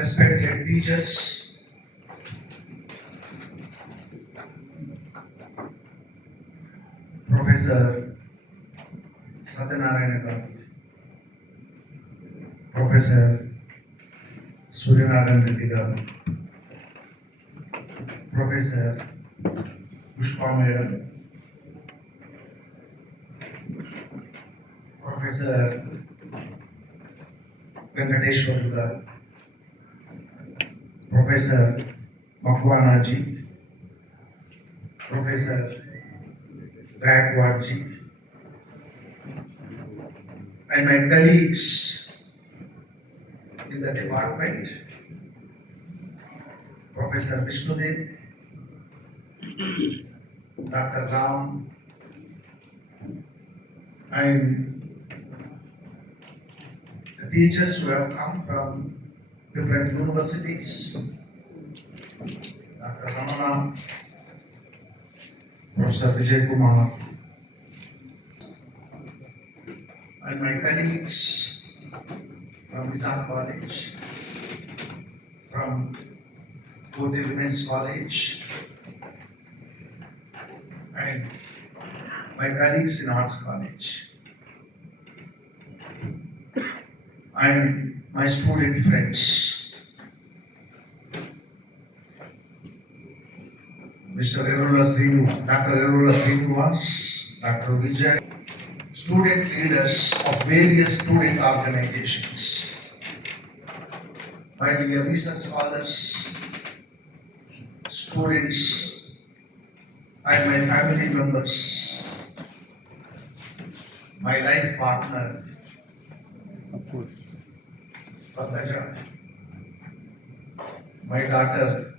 respected teachers, Professor Satyanarayana garu, Professor Suryanarayan Reddy garu, Professor Pushpa Madam, Professor Venkateshwar garu, Professor Makwana-ji, Professor Gaikwad-ji, and my colleagues in the department, Professor Vishnudev, Dr. Ram, and the teachers who have come from different universities, Dr. Ramana, Professor Vijay Kumar, and my colleagues from Nizam College, from Koti Women's College, and my colleagues in Arts College, and my student friends, Mr. Dr. Erula Srinivas, Dr. Vijay, student leaders of various student organizations, my dear research scholars, students, and my family members, my life partner, Padmaja, my daughter,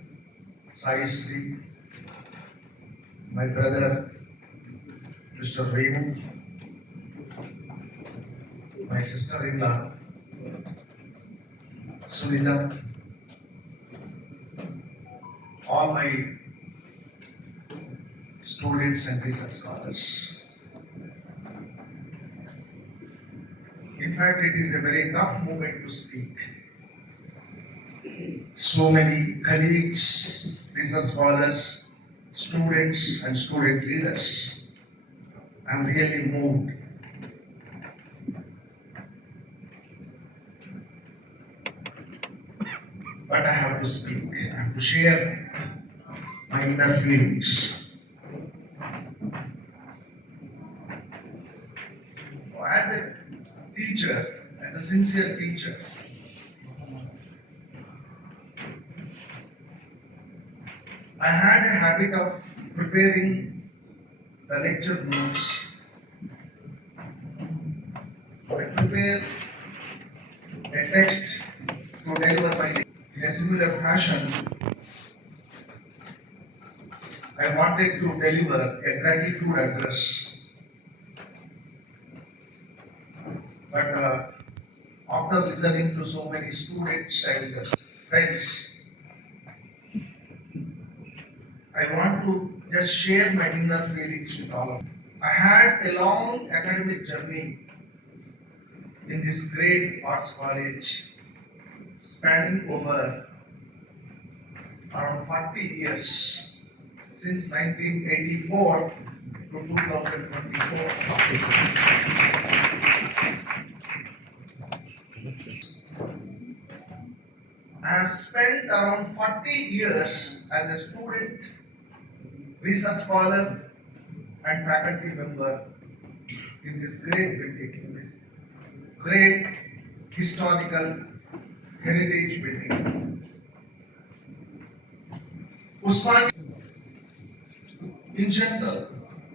Sai Sri, my brother, Mr. Remu, my sister-in-law, Sunita, all my students and research scholars. In fact, it is a very tough moment to speak. So many colleagues, research scholars, students and student leaders. I'm really moved. But I have to speak. I have to share my inner feelings. As a teacher, as a sincere teacher, I had a habit of preparing the lecture notes. I prepare a text to deliver my lecture. In a similar fashion, I wanted to deliver a gratitude address. But after listening to so many students and friends, I want to just share my inner feelings with all of you. I had a long academic journey in this great arts college, spanning over around 40 years, since 1984 to 2024. I have spent around 40 years as a student, research scholar, and faculty member in this great building, in this great historical heritage building. Usman in general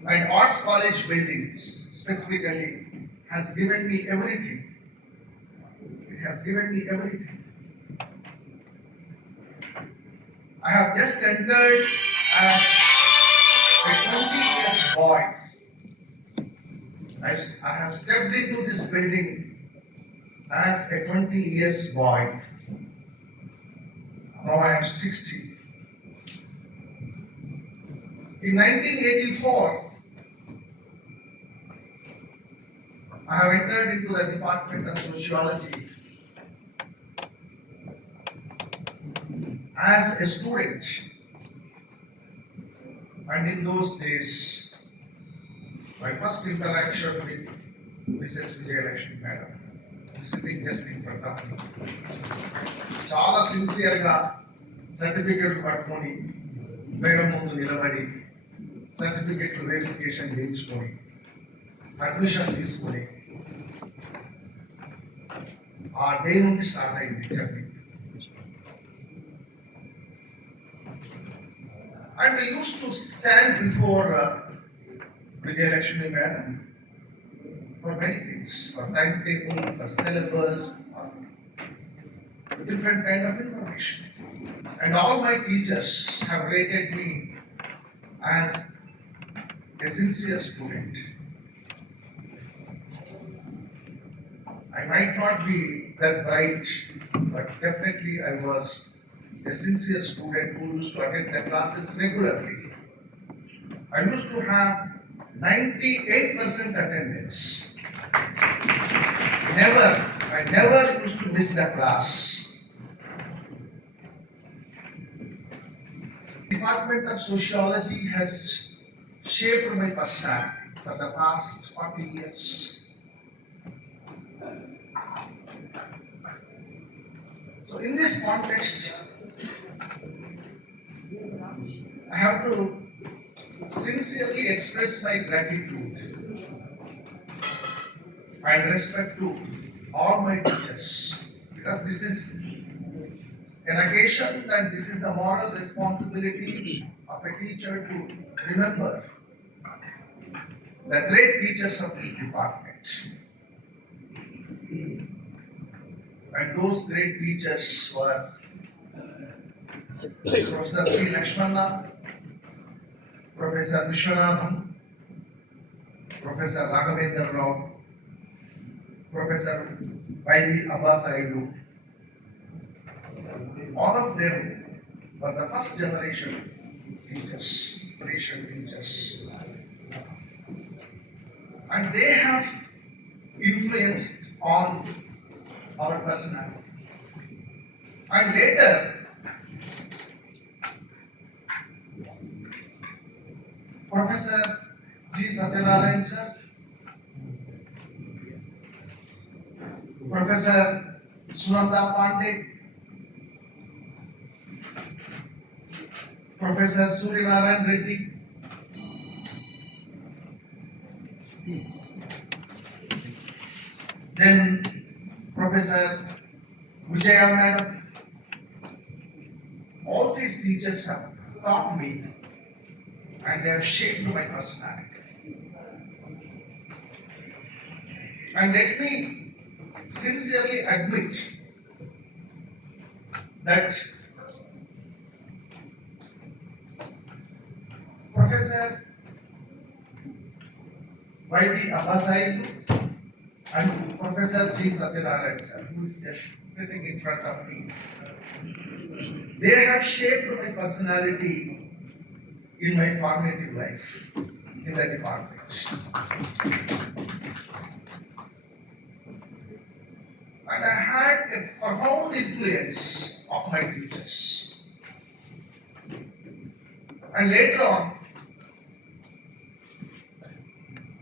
and arts college buildings specifically has given me everything. It has given me everything. I have just entered as a 20 years boy. I have stepped into this building as a 20 years boy. Now I am 60. In 1984, I have entered into the Department of Sociology. as a student, and in those days, my first interaction with Mrs. Vijayalakshmi Madam, sitting just in front of me, చాలా సిన్సియర్గా సర్టిఫికెట్లు పట్టుకొని మేడం ముందు నిలబడి సర్టిఫికెట్లు వెరిఫికేషన్ చేయించుకొని అడ్మిషన్ తీసుకొని ఆ డే నుండి స్టార్ట్ అయింది journey. And we used to stand before Vijayalakshmi Madam for many things, for timetable, for syllabus, for different kind of information. And all my teachers have rated me as a sincere student. I might not be that bright, but definitely I was a sincere student who used to attend the classes regularly. I used to have 98% attendance. I never used to miss the class. Department of Sociology has shaped my personality for the past 40 years. So in this context, I have to sincerely express my gratitude and respect to all my teachers, because this is an occasion and this is the moral responsibility of a teacher to remember the great teachers of this department. And those great teachers were Professor C. Lakshmana, Professor Vishwanathan, Professor Raghavendra Rao, Professor Y.V. Abbasaidu. All of them were the first generation teachers. And they have influenced on our personality. And later, Professor G. Satyanarayan sir, Professor Sunanda Pandey, Professor Suryanarayan Reddy, then Professor Vijaya Madam. All these teachers have taught me and they have shaped my personality. And let me sincerely admit that Professor Y.V. Abbasaidu and Professor G. Satyanarayan sir, who is just sitting in front of me, they have shaped my personality in my formative life in the department. And I had a profound influence of my teachers. And later on,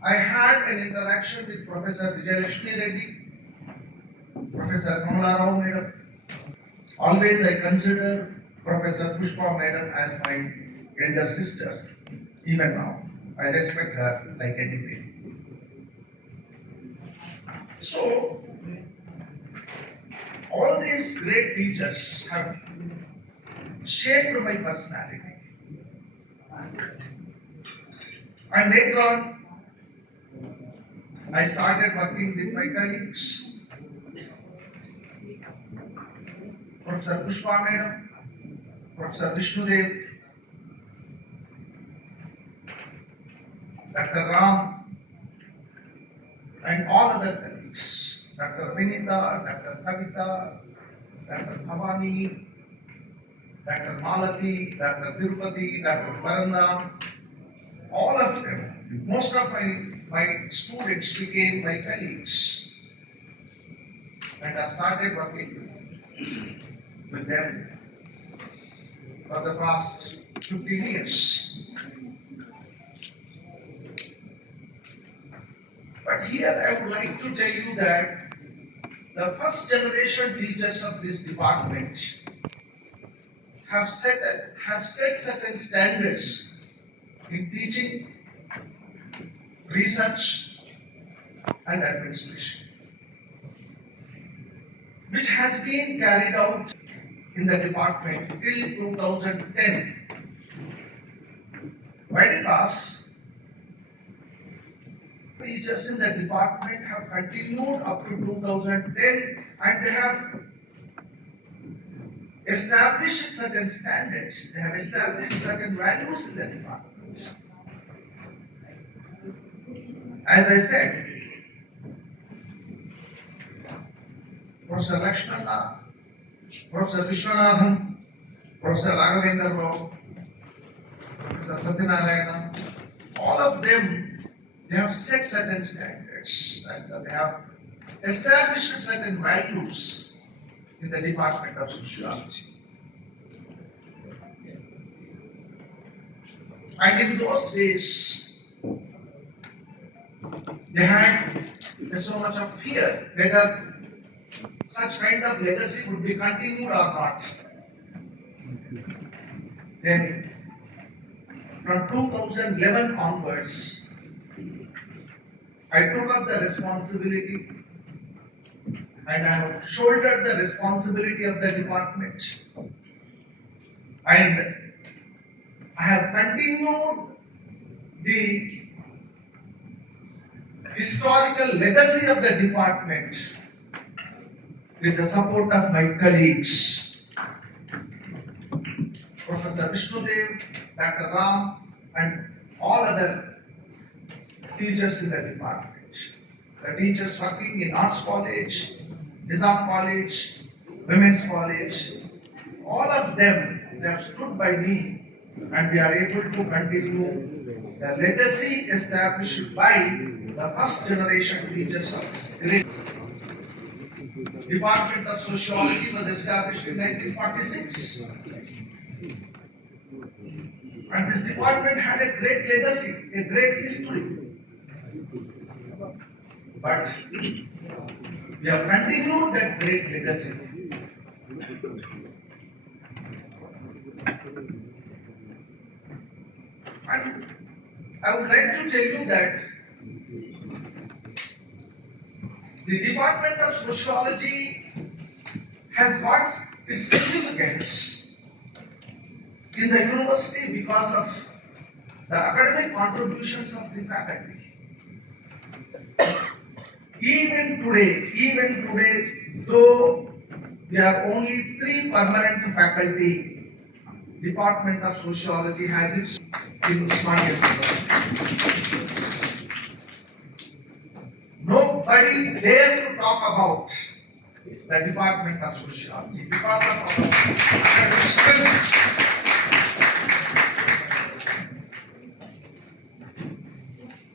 I had an interaction with Professor Vijayalakshmi Reddy, Professor Kamala Rao Madam. Always I consider Professor Pushpa Madam as my elder sister. Even now, I respect her like anything. So, all these great teachers have shaped my personality. And later on, I started working with my colleagues. Professor Pushpa Madam, Professor Vishnudev, Dr. Ram, and all other colleagues, Dr. Vinita, Dr. Kavita, Dr. Bhavani, Dr. Malati, Dr. Tirupati, Dr. Parandam, all of them, most of my students became my colleagues. And I started working with them. for the past 15 years. But here I would like to tell you that the first generation teachers of this department have set certain standards in teaching, research, and administration, which has been carried out in the department till 2010. Why? Because teachers in the department have continued up to 2010 and they have established certain standards, they have established certain values in the department. As I said, Professor Lakshmana, Professor Vishwanathan, Professor Raghavendra Rao, Professor Satyanarayana, all of them, they have set certain standards and they have established certain values in the Department of Sociology. And in those days, they had so much of fear whether such kind of legacy would be continued or not. Then, from 2011 onwards, I took up the responsibility and I have shouldered the responsibility of the department. And I have continued the historical legacy of the department with the support of my colleagues, Professor Vishnudev, Dr. Ram, and all other teachers in the department. The teachers working in Arts College, Nizam College, Women's College, all of them, they have stood by me and we are able to continue the legacy established by the first generation teachers of this great Department of Sociology was established in 1946. And this department had a great legacy, a great history. But we have continued that great legacy. And I would like to tell you that the Department of Sociology has got its significance in the university because of the academic contributions of the faculty. Even today, though we are only 3 permanent faculty, Department of Sociology has its in Usmania University. Nobody dare to talk about the Department of Sociology because of our academic strength.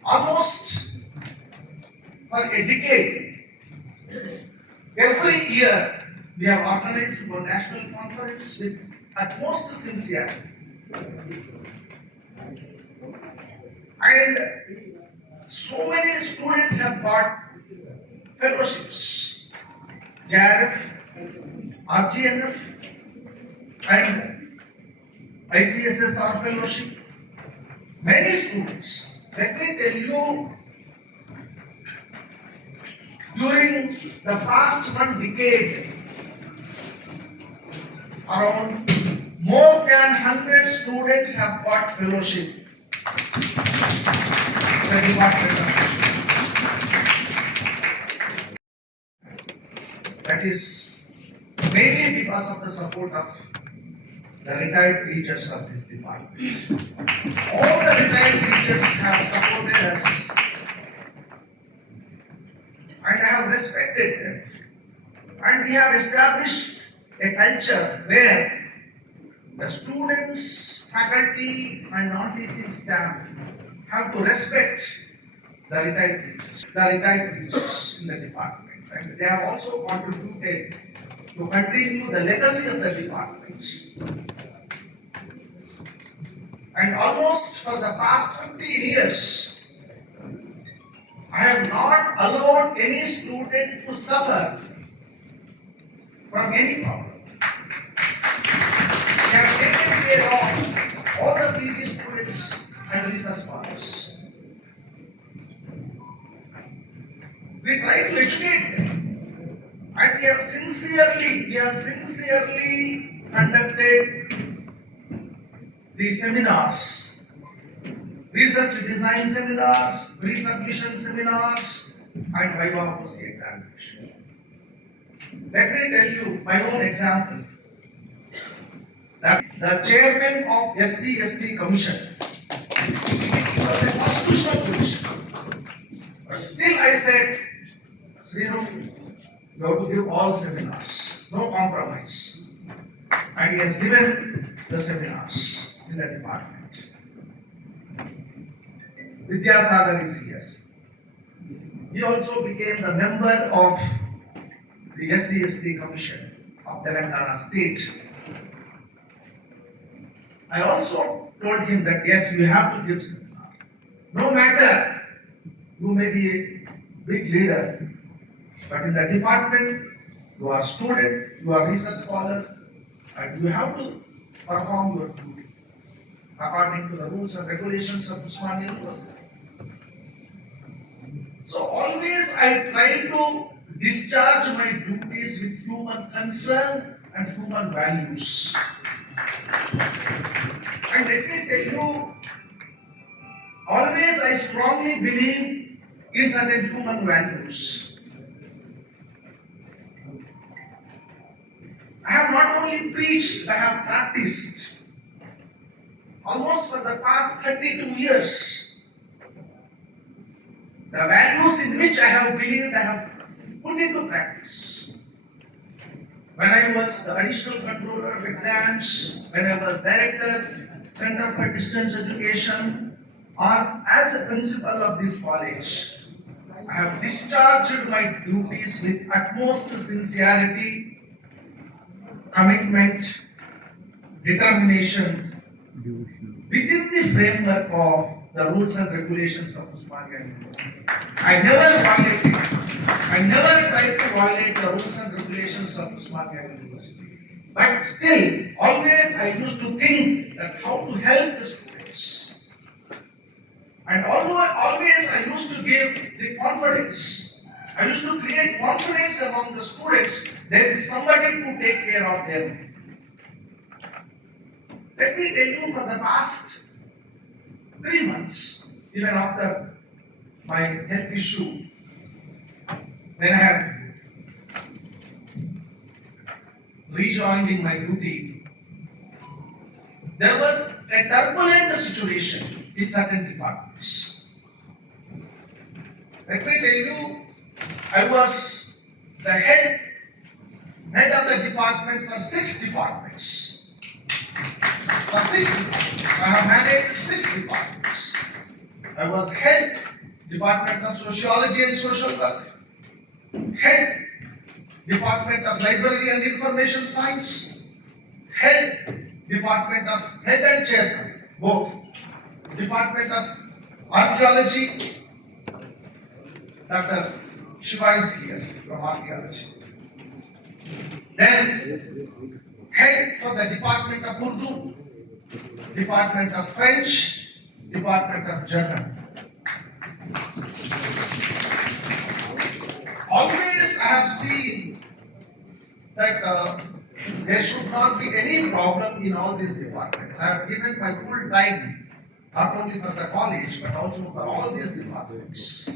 Almost for a decade, every year we have organized one national conference with utmost sincerity. And so many students have got fellowships, JRF, RGNF, and ICSSR fellowship. Many students. Let me tell you, during the past 1 decade, around more than 100 students have got fellowship. The Department of that is mainly because of the support of the retired teachers of this department. All the retired teachers have supported us and I have respected them. And we have established a culture where the students, faculty and non-teaching staff have to respect the retired teachers in the department. And they have also contributed to continue the legacy of the department. And almost for the past 15 years, I have not allowed any student to suffer from any problem. We have taken care of all the PG students and research scholars. We try to educate them, and we have sincerely conducted the seminars, research design seminars, pre-submission seminars, and Viva OC examination. Let me tell you my own example. The chairman of SC/ST Commission, it was a constitutional commission. But still I said, Srinu, you have to give all seminars, no compromise. And he has given the seminars in the department. Vidyasagar is here. He also became the member of the SC/ST Commission of Telangana State. I also told him that yes, you have to give seminar. No matter, you may be a big leader, but in the department, you are student, you are research scholar, and you have to perform your duty according to the rules and regulations of Usmania University. So always I try to discharge my duties with human concern and human values. And let me tell you, always I strongly believe in certain human values. I have not only preached, I have practiced. Almost for the past 32 years. The values in which I have believed, I have put into practice. When I was the additional controller of exams, when I was director, Center for Distance Education, or as a principal of this college, I have discharged my duties with utmost sincerity, commitment, determination, within the framework of the rules and regulations of Usmania University. I never tried to violate the rules and regulations of Usmania University. But still, always I used to think that how to help the students. And always I used to give the confidence. I used to create confidence among the students. There is somebody to take care of them. Let me tell you, for the past 3 months, even after my health issue, when I have rejoined in my duty, there was a turbulent situation in certain departments. Let me tell you, I was the head of the department for 6 departments. For 6 departments. I have managed 6 departments. I was head Department of Sociology and Social Work, head Department of Library and Information Science, head and chairman, both. Department of Archaeology, Dr. Shiva is here from Archaeology. Then head for the Department of Urdu, Department of French, Department of German. Always I have seen that there should not be any problem in all these departments. I have given my full time, not only for the college, but also for all these departments.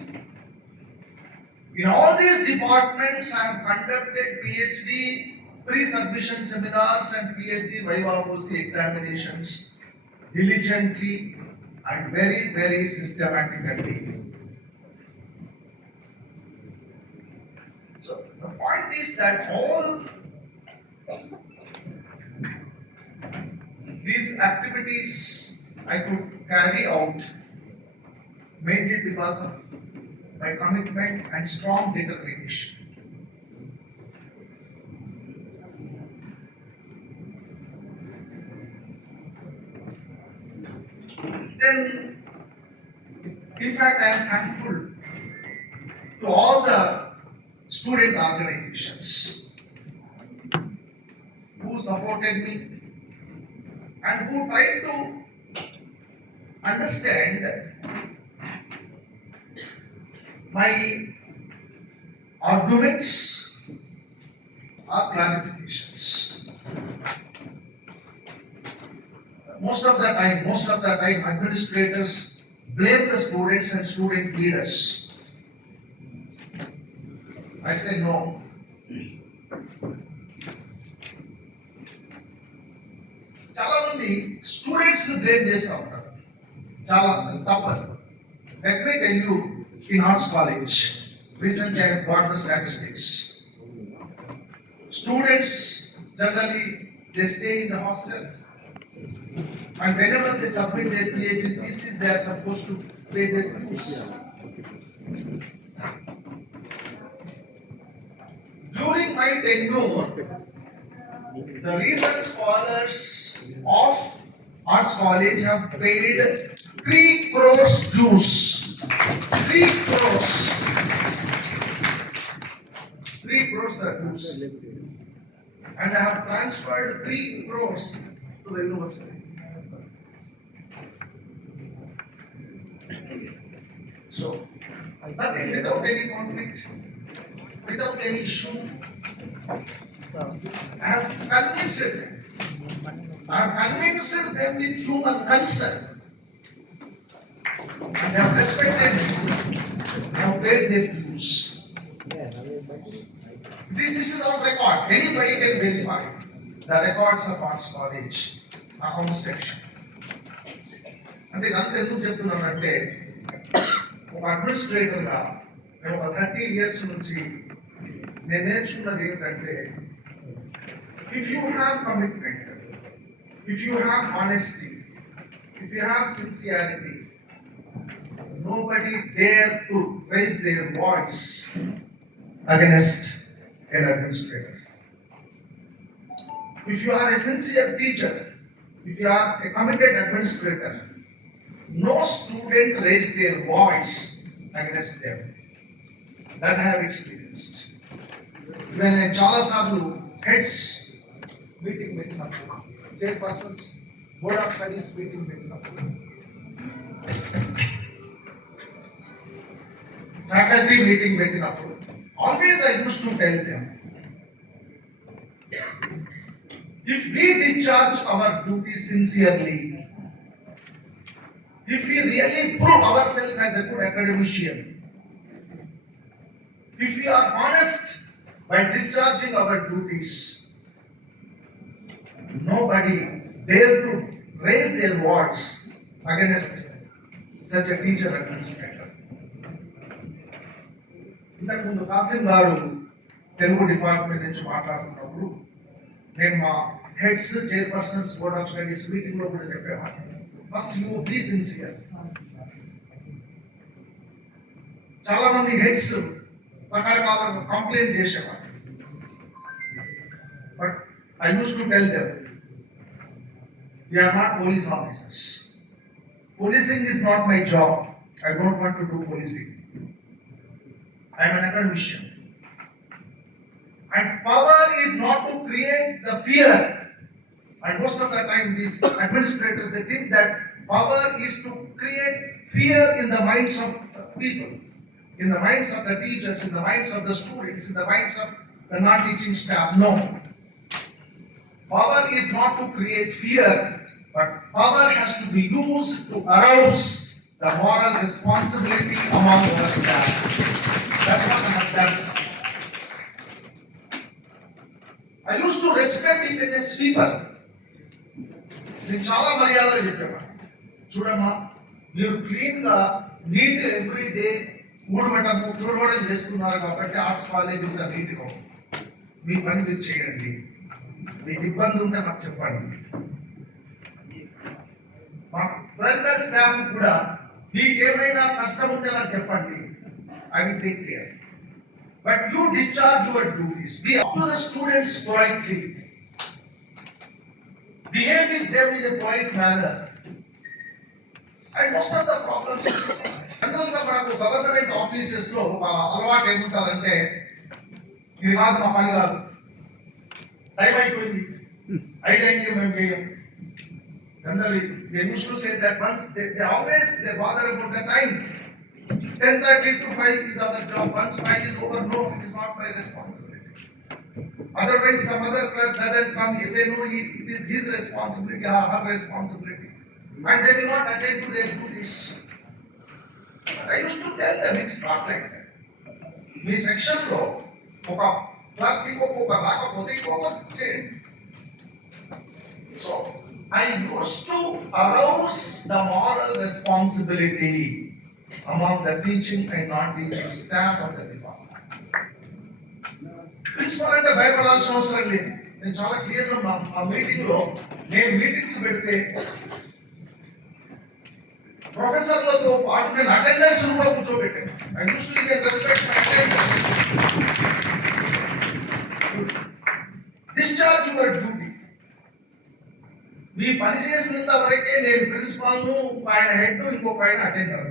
In all these departments, I have conducted PhD pre-submission seminars and PhD Viva OC examinations diligently and very, very systematically. So the point is that all these activities I could carry out mainly because of my commitment and strong determination. then in fact I am thankful to all the student organizations who supported me and who tried to understand my arguments or clarifications. Most of the time, administrators blame the students and student leaders. I say no. చాలా మంది students blame చేస్తూ ఉంటారు. చాలా తప్పదు. Let me tell you, in arts college, recently I have got the statistics. Students generally they stay in the hostel, and whenever they submit their PhD thesis, they are supposed to pay their dues. During my tenure, the research scholars of arts college have paid 3 crores dues. 3 crores. 3 crores are dues. And I have transferred 3 crores to the university. So, nothing, without any conflict, without any issue. I have convinced them. I have convinced them with human concern. And they have respected me. They have paid their dues. This is our record. Anybody can verify the records of arts college, accounts section. అంటే ఇదంతా ఎందుకు చెప్తున్నానంటే ఒక అడ్మినిస్ట్రేటర్గా నేను ఒక 30 years నుంచి నేను నేర్చుకున్నది ఏంటంటే if you have commitment, if you have honesty, if you have sincerity, nobody dare to raise their voice against an administrator. If you are a sincere teacher, if you are a committed administrator, no student raise their voice against them. That I have experienced. When a చాలా సార్లు heads meeting పెట్టినప్పుడు, chairpersons board of studies meeting పెట్టినప్పుడు, faculty meeting పెట్టినప్పుడు, always I used to tell them, if we discharge our duty sincerely, if we really prove ourselves as a good academician, if we are honest by discharging our duties, nobody dare to raise their voice against such a teacher administrator. ఇంతకుముందు కాసిం గారు తెలుగు డిపార్ట్మెంట్ నుంచి మాట్లాడుతున్నప్పుడు నేను మా heads chairpersons board of studies meeting లో కూడా చెప్పేవాడిని, first you be sincere. చాలా మంది హెడ్స్ రకరకాల కంప్లైంట్ చేసేవారు, but I use to tell them we are not police officers. Policing is not my job. I don't want to do policing. I am an academician. And power is not to create the fear. And most of the time these administrators, they think that power is to create fear in the minds of people, in the minds of the teachers, in the minds of the students, in the minds of the non-teaching staff. No. Power is not to create fear, but power has to be used to arouse the moral responsibility among our staff. That's what I have done. I used to respect it as a sweeper. నేను చాలా మర్యాదగా చెప్పేవాడు, చూడమ్మా మీరు క్లీన్గా neat every day ఊడవటము తుడవడం చేస్తున్నారు కాబట్టి ఆర్ట్స్ కాలేజ్ ఇంకా నీట్గా మీ పని మీరు చేయండి, మీకు ఇబ్బంది ఉంటే నాకు చెప్పండి. మా వెల్ఫేర్ స్టాఫ్ కూడా మీకు ఏమైనా కష్టం ఉంటే నాకు చెప్పండి, I will take care. But you discharge your duties, be up to the students politely, behave with them in a polite manner. And most of the problems జనరల్గా మనకు గవర్నమెంట్ ఆఫీసెస్లో ఒక అలవాటు ఏముంటుందంటే ఇది కాదు మా పని కాదు, టైం అయిపోయింది, 5 మేము చేయం. Generally, they used to say that once they bother about the time. 10:30 to 5 is our job. Once 5 is over, no, it is not my responsibility. Otherwise, some other clerk doesn't come. He say no, it is his responsibility or her responsibility, and they will not attend to their duties. I used to tell them it's not like that. మీ సెక్షన్లో ఒక క్లర్క్ ఇంకొక రాకపోతే ఇంకొక చేయండి. So I used to arouse the moral responsibility among the teaching and non-teaching staff of the department. Principal అంటే భయపడాల్సిన అవసరం లేదు. నేను చాలా క్లియర్గా మా మీటింగ్లో నేను మీటింగ్స్ పెడితే ప్రొఫెసర్లతో పాటు నేను అటెండర్స్ కూడా కూర్చోబెట్టాను. I used to give respect my attendance. Discharge your duty. మీ పని చేసినంత వరకే నేను ప్రిన్సిపాల్ను, ఆయన హెడ్, ఇంకొక ఆయన అటెండర్.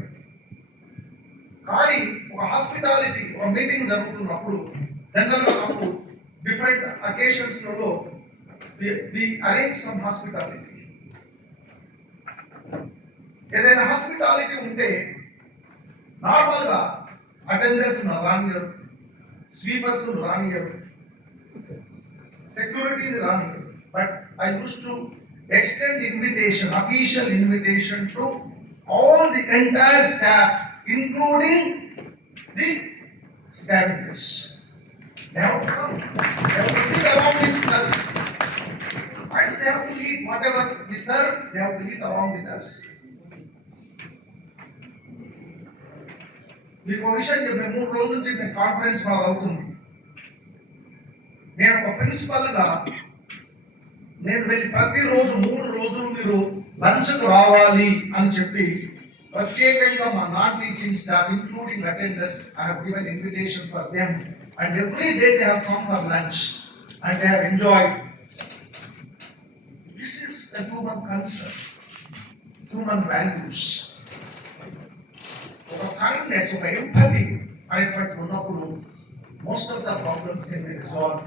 కానీ ఒక హాస్పిటాలిటీ ఒక మీటింగ్ జరుగుతున్నప్పుడు జనరల్గా మాకు డిఫరెంట్ అకేషన్స్లలో వి అరేంజ్ సమ్ హాస్పిటాలిటీ. ఏదైనా హాస్పిటాలిటీ ఉంటే నార్మల్గా అటెండర్స్ రానియరు, స్వీపర్స్ రానియరు, సెక్యూరిటీని రానియరు. But I use to extend invitation, official invitation to all the entire staff, including the scavengers. They have to come. They have to sit along with us. And they have to eat whatever we serve, they have to eat along with us. మీకు విషయం చెప్పే 3 రోజుల నుంచి నేను కాన్ఫరెన్స్ మాకు అవుతుంది. నేను ఒక ప్రిన్సిపల్గా నేను వెళ్ళి ప్రతిరోజు 3 రోజులు మీరు లంచ్కు రావాలి అని చెప్పి ప్రత్యేకంగా మా non teaching staff including attenders I have given invitation for them and every day they have come for lunch and they have enjoyed. This is the human concern, human values, ఒక కైండ్నెస్, ఒక ఎంపథీ అనేటువంటి ఉన్నప్పుడు most of the problems can be resolve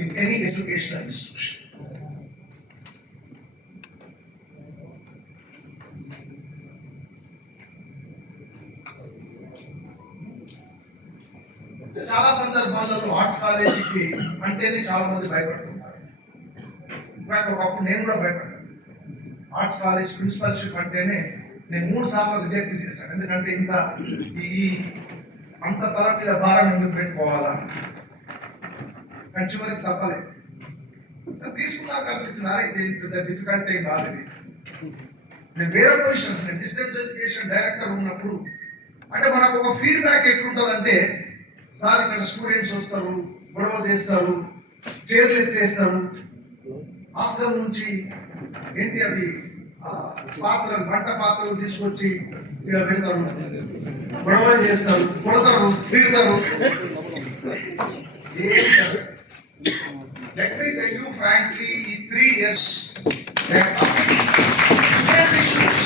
in any educational institution. చాలా సందర్భాలలో ఆర్ట్స్ కాలేజీకి అంటేనే చాలా మంది భయపడుతుంటారు. ఇన్ఫాక్ట్ ఒకప్పుడు నేను కూడా భయపడ్డాను. ఆర్ట్స్ కాలేజ్ ప్రిన్సిపల్షిప్ అంటేనే నేను 3 సార్లు రిజెక్ట్ చేశాను. ఎందుకంటే ఇంత అంత తల మీద భారం ఎందుకు పెట్టుకోవాలా, కానీ చివరికి తప్పలేదు. తీసుకున్నాక అనిపించినారా ఇది ఇంత డిఫికల్ట్ ఏం కాదు. నేను వేరే పొజిషన్స్, నేను డిస్టెన్స్ ఎడ్యుకేషన్ డైరెక్టర్ ఉన్నప్పుడు అంటే మనకు ఒక ఫీడ్బ్యాక్ ఎట్లుంటుందంటే, సార్ ఇక్కడ స్టూడెంట్స్ వస్తారు, గొడవ చేస్తారు, చైర్లు ఎత్తేస్తారు, హాస్టల్ నుంచి ఏంటి అవి పాత్రలు, వంట పాత్రలు తీసుకొచ్చి ఇక్కడ పెడతారు, గొడవలు చేస్తారు, కొడతారు, తిడతారు. Let me tell you frankly, in 3 years there are different issues,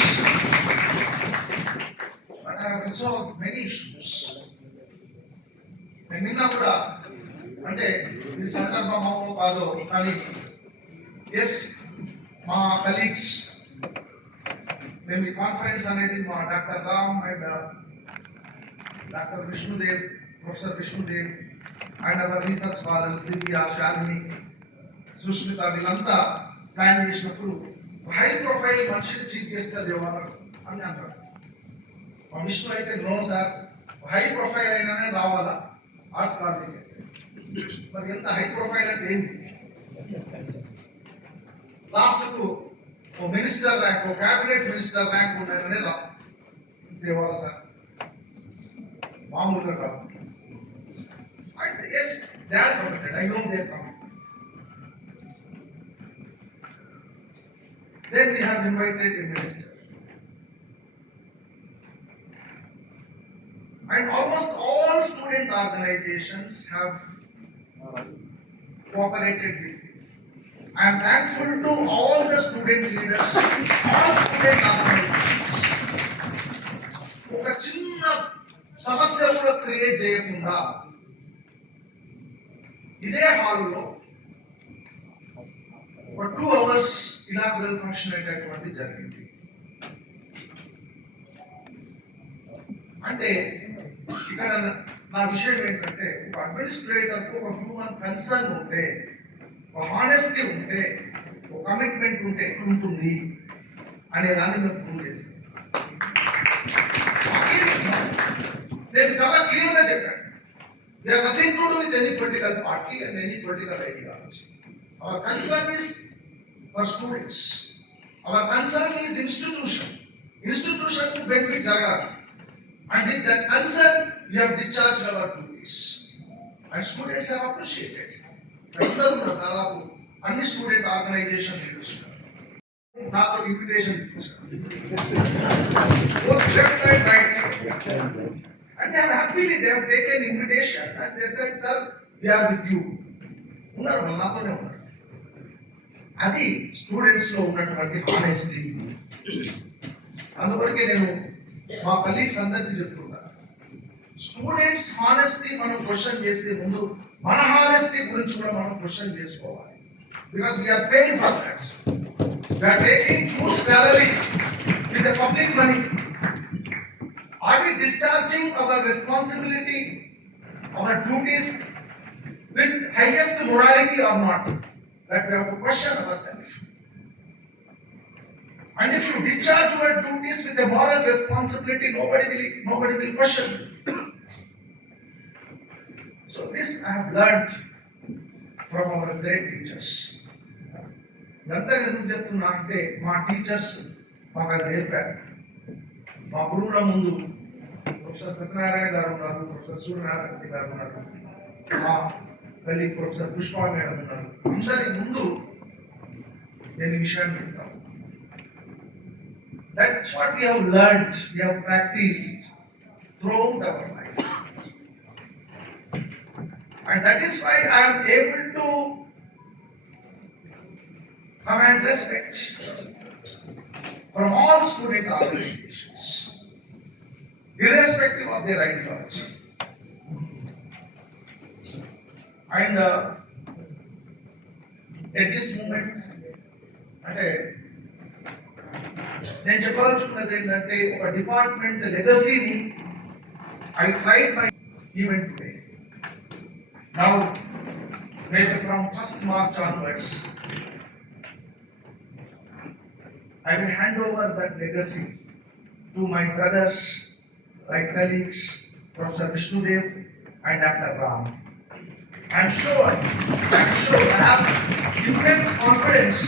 but I have resolved many issues. నిన్న కూడా అంటే ఇది సందర్భమో కాదో కానీ ఎస్ మా కలీగ్స్ మేము ఈ కాన్ఫరెన్స్ అనేది మా doctor Ram and doctor Vishnudev, professor Vishnudev and our research scholars Divya, Shalini, Sushmita వీళ్ళంతా ప్లాన్ చేసినప్పుడు హై ప్రొఫైల్ మనిషిని చీఫ్ గెస్ట్గా దేవాలి అని అంటారు. మా విష్ణు అయితే నో సార్, హై ప్రొఫైల్ అయినానే రావాలా ఆర్ట్స్ కాలేజ్. మరి ఎంత హై ప్రొఫైల్ అంటే ఏంటి? లాస్ట్కు ఓ మినిస్టర్ ర్యాంక్, ఓ క్యాబినెట్ మినిస్టర్ ర్యాంక్ ఉన్నాయనే దేవాలా సార్, మామూలుగా కాదు. And yes, they are committed. I know they are committed. Then we have invited a minister. And almost all student organizations have cooperated with me. I am thankful to all the student leaders, all student organizations. ఒక చిన్న సమస్య కూడా క్రియేట్ చేయకుండా ఇదే హాల్లో ఒక 2 hours inaugural function అనేటటువంటి జరిగింది. అంటే ఇక్కడ నా విషయం ఏంటంటే ఒక అడ్మినిస్ట్రేటర్కు ఒక హ్యూమన్ కన్సర్న్ ఉంటే, ఒక హానెస్టీ ఉంటే, ఒక కమిట్మెంట్ ఉంటే ఉంటుంది అనే దాన్ని మేము ప్రూవ్ చేస్తాం. నేను చాలా క్లియర్గా చెప్పాను, they are nothing to do with any political party and any political ideology. Our concern is for students, our concern is institution benefit జరగాలి. And with that concern, we have discharged our duties. And students have appreciated. అందరూ దాదాపు అన్ని student organisation leaders నాతో invitation both left and right. And they have happily they have taken invitation and they said, sir, we are with you. ఉన్నారు నాతోనే ఉన్నారు. అది స్టూడెంట్స్ లో ఉన్నటువంటి హానెస్టీ. అందువరకే నేను మా కలీగ్స్ అందరికీ చెప్తున్నా, స్టూడెంట్స్ హానెస్టీ మనం క్వశ్చన్ చేసే ముందు మన హానెస్టీ గురించి కూడా మనం క్వశ్చన్ చేసుకోవాలి. Because we're paying for that, we're taking good salary with the public money. Are we discharging our responsibility, our duties with highest morality or not? That we have to question ourselves. And if you discharge your duties with a moral responsibility, nobody will question you. So this I have learned from our great teachers. Nanta ఎందుకు చెప్తున్నా అంటే మా టీచర్స్ మాకు అది నేర్పారు. మా గురువుల ముందు ప్రొఫెసర్ సత్యనారాయణ గారు ఉన్నారు, ప్రొఫెసర్ సూర్యనారాయణ గారు ఉన్నారు, మా తల్లి ప్రొఫెసర్ పుష్ప మేడం ఉన్నారు. అందరి ముందు నేను ఈ విషయాన్ని చెప్తాను. That's what we have learned, we have practiced throughout our life. And that is why I am able to command respect from all student organizations, irrespective of their ideology. And at this moment, నేను చెప్పదలుచుకున్నది ఏంటంటే ఒక department లెగసీని I tried my event today. Now from 1st March onwards I will hand over that legacy to my brothers, my colleagues, Professor Vishnudev and Dr. Ram. I'm sure I have immense confidence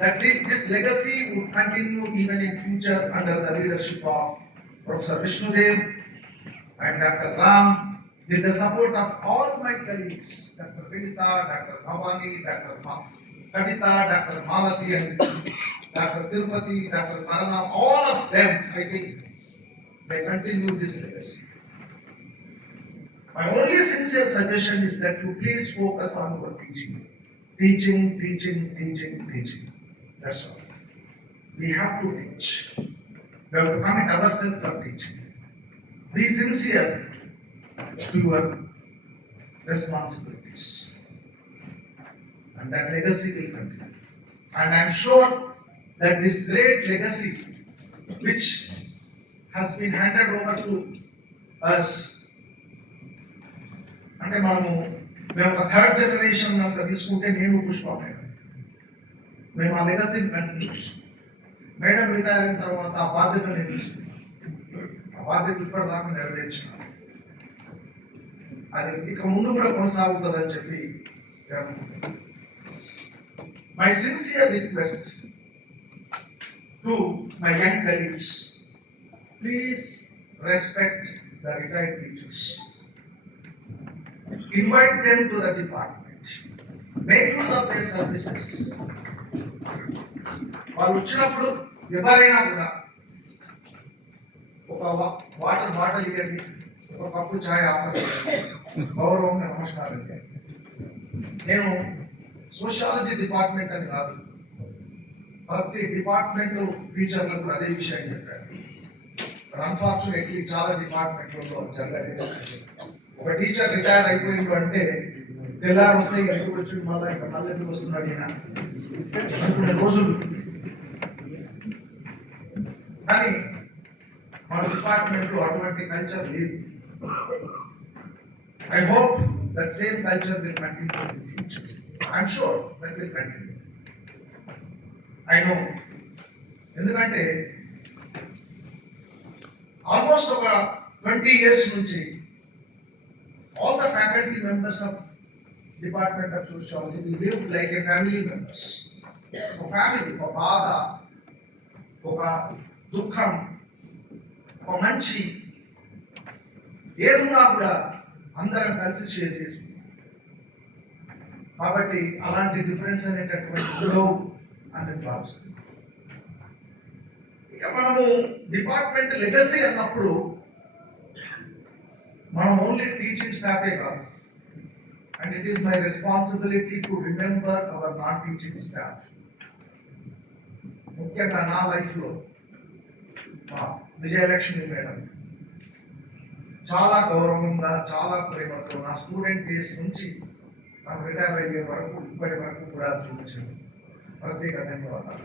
that this legacy would continue even in future under the leadership of Professor Vishnudev and Dr. Ram, with the support of all my colleagues, Dr. Vinita, Dr. Bhavani, Dr. Kavita, Dr. Malati and Dr. Tirupati, Dr. Parana, all of them, I think, they continue this legacy. My only sincere suggestion is that you please focus on your teaching. Teaching. That's all. We have to teach. We have to commit ourselves for teaching. Be sincere to your responsibilities. And that legacy will continue. And I am sure that this great legacy, which has been handed over to us, అంటే మేము ఒక 3rd generation కనుక తీసుకుంటే నేను పుష్ప మేము ఆ లెగసీని కంటిన్యూ చేసాం. మేడం రిటైర్ అయిన తర్వాత ఆ బాధ్యత నేను తీసుకున్నాను. ఆ బాధ్యత ఇప్పటిదాకా నెరవేర్చాను. అది ఇక ముందు కూడా కొనసాగుతుందని చెప్పి my sincere request to my young colleagues, please respect the retired teachers. Invite them to the department. Make use of their services. వాళ్ళు వచ్చినప్పుడు ఎవరైనా కూడా ఒక వాటర్ బాటిల్ ఇవ్వండి, ఒక కప్పు ఛాయ్ ఆఫర్ చేయండి, గౌరవంగా నమస్కారం చేయండి. నేను సోషాలజీ డిపార్ట్మెంట్ అని కాదు, ప్రతి డిపార్ట్మెంట్ టీచర్లకు అదే విషయం చెప్పాను. అన్ఫార్చునేట్లీ చాలా డిపార్ట్మెంట్లలో జరగలేదు. ఒక టీచర్ రిటైర్ అయిపోయిండు అంటే తెల్లారు వస్తే ఎందుకు వచ్చి మళ్ళీ ఇంకా మళ్ళీ ఎందుకు వస్తున్నాడు ఈయన అనుకునే రోజులు. కానీ మన డిపార్ట్మెంట్లో అటువంటి కల్చర్ లేదు. I hope that same culture will continue in the future. I'm sure that will continue. I know. ఎందుకంటే ఆల్మోస్ట్ ఒక 20 years నుంచి all the faculty members of Department of Sociology we live like a family members. ఒక ఫ్యామిలీ, ఒక బాధ, ఒక దుఃఖం, ఒక మంచి ఏదున్నా కూడా అందరం కలిసి షేర్ చేసుకుంటాం. కాబట్టి అలాంటి డిఫరెన్స్ అనేటటువంటి ఉండవు అని భావిస్తుంది. ఇక మనము డిపార్ట్మెంట్ లెగసీ అన్నప్పుడు మనం ఓన్లీ టీచింగ్ స్టాఫే కాదు, and it is my responsibility to remember hour non teaching staff. ముఖ్యంగా నా లైఫ్లో మా విజయలక్ష్మి మేడం చాలా గౌరవంగా, చాలా ప్రేమతో నా స్టూడెంట్ డేస్ నుంచి నాకు రిటైర్ అయ్యే వరకు ఇప్పటి వరకు కూడా చూపించాను. ప్రత్యేక ధన్యవాదాలు.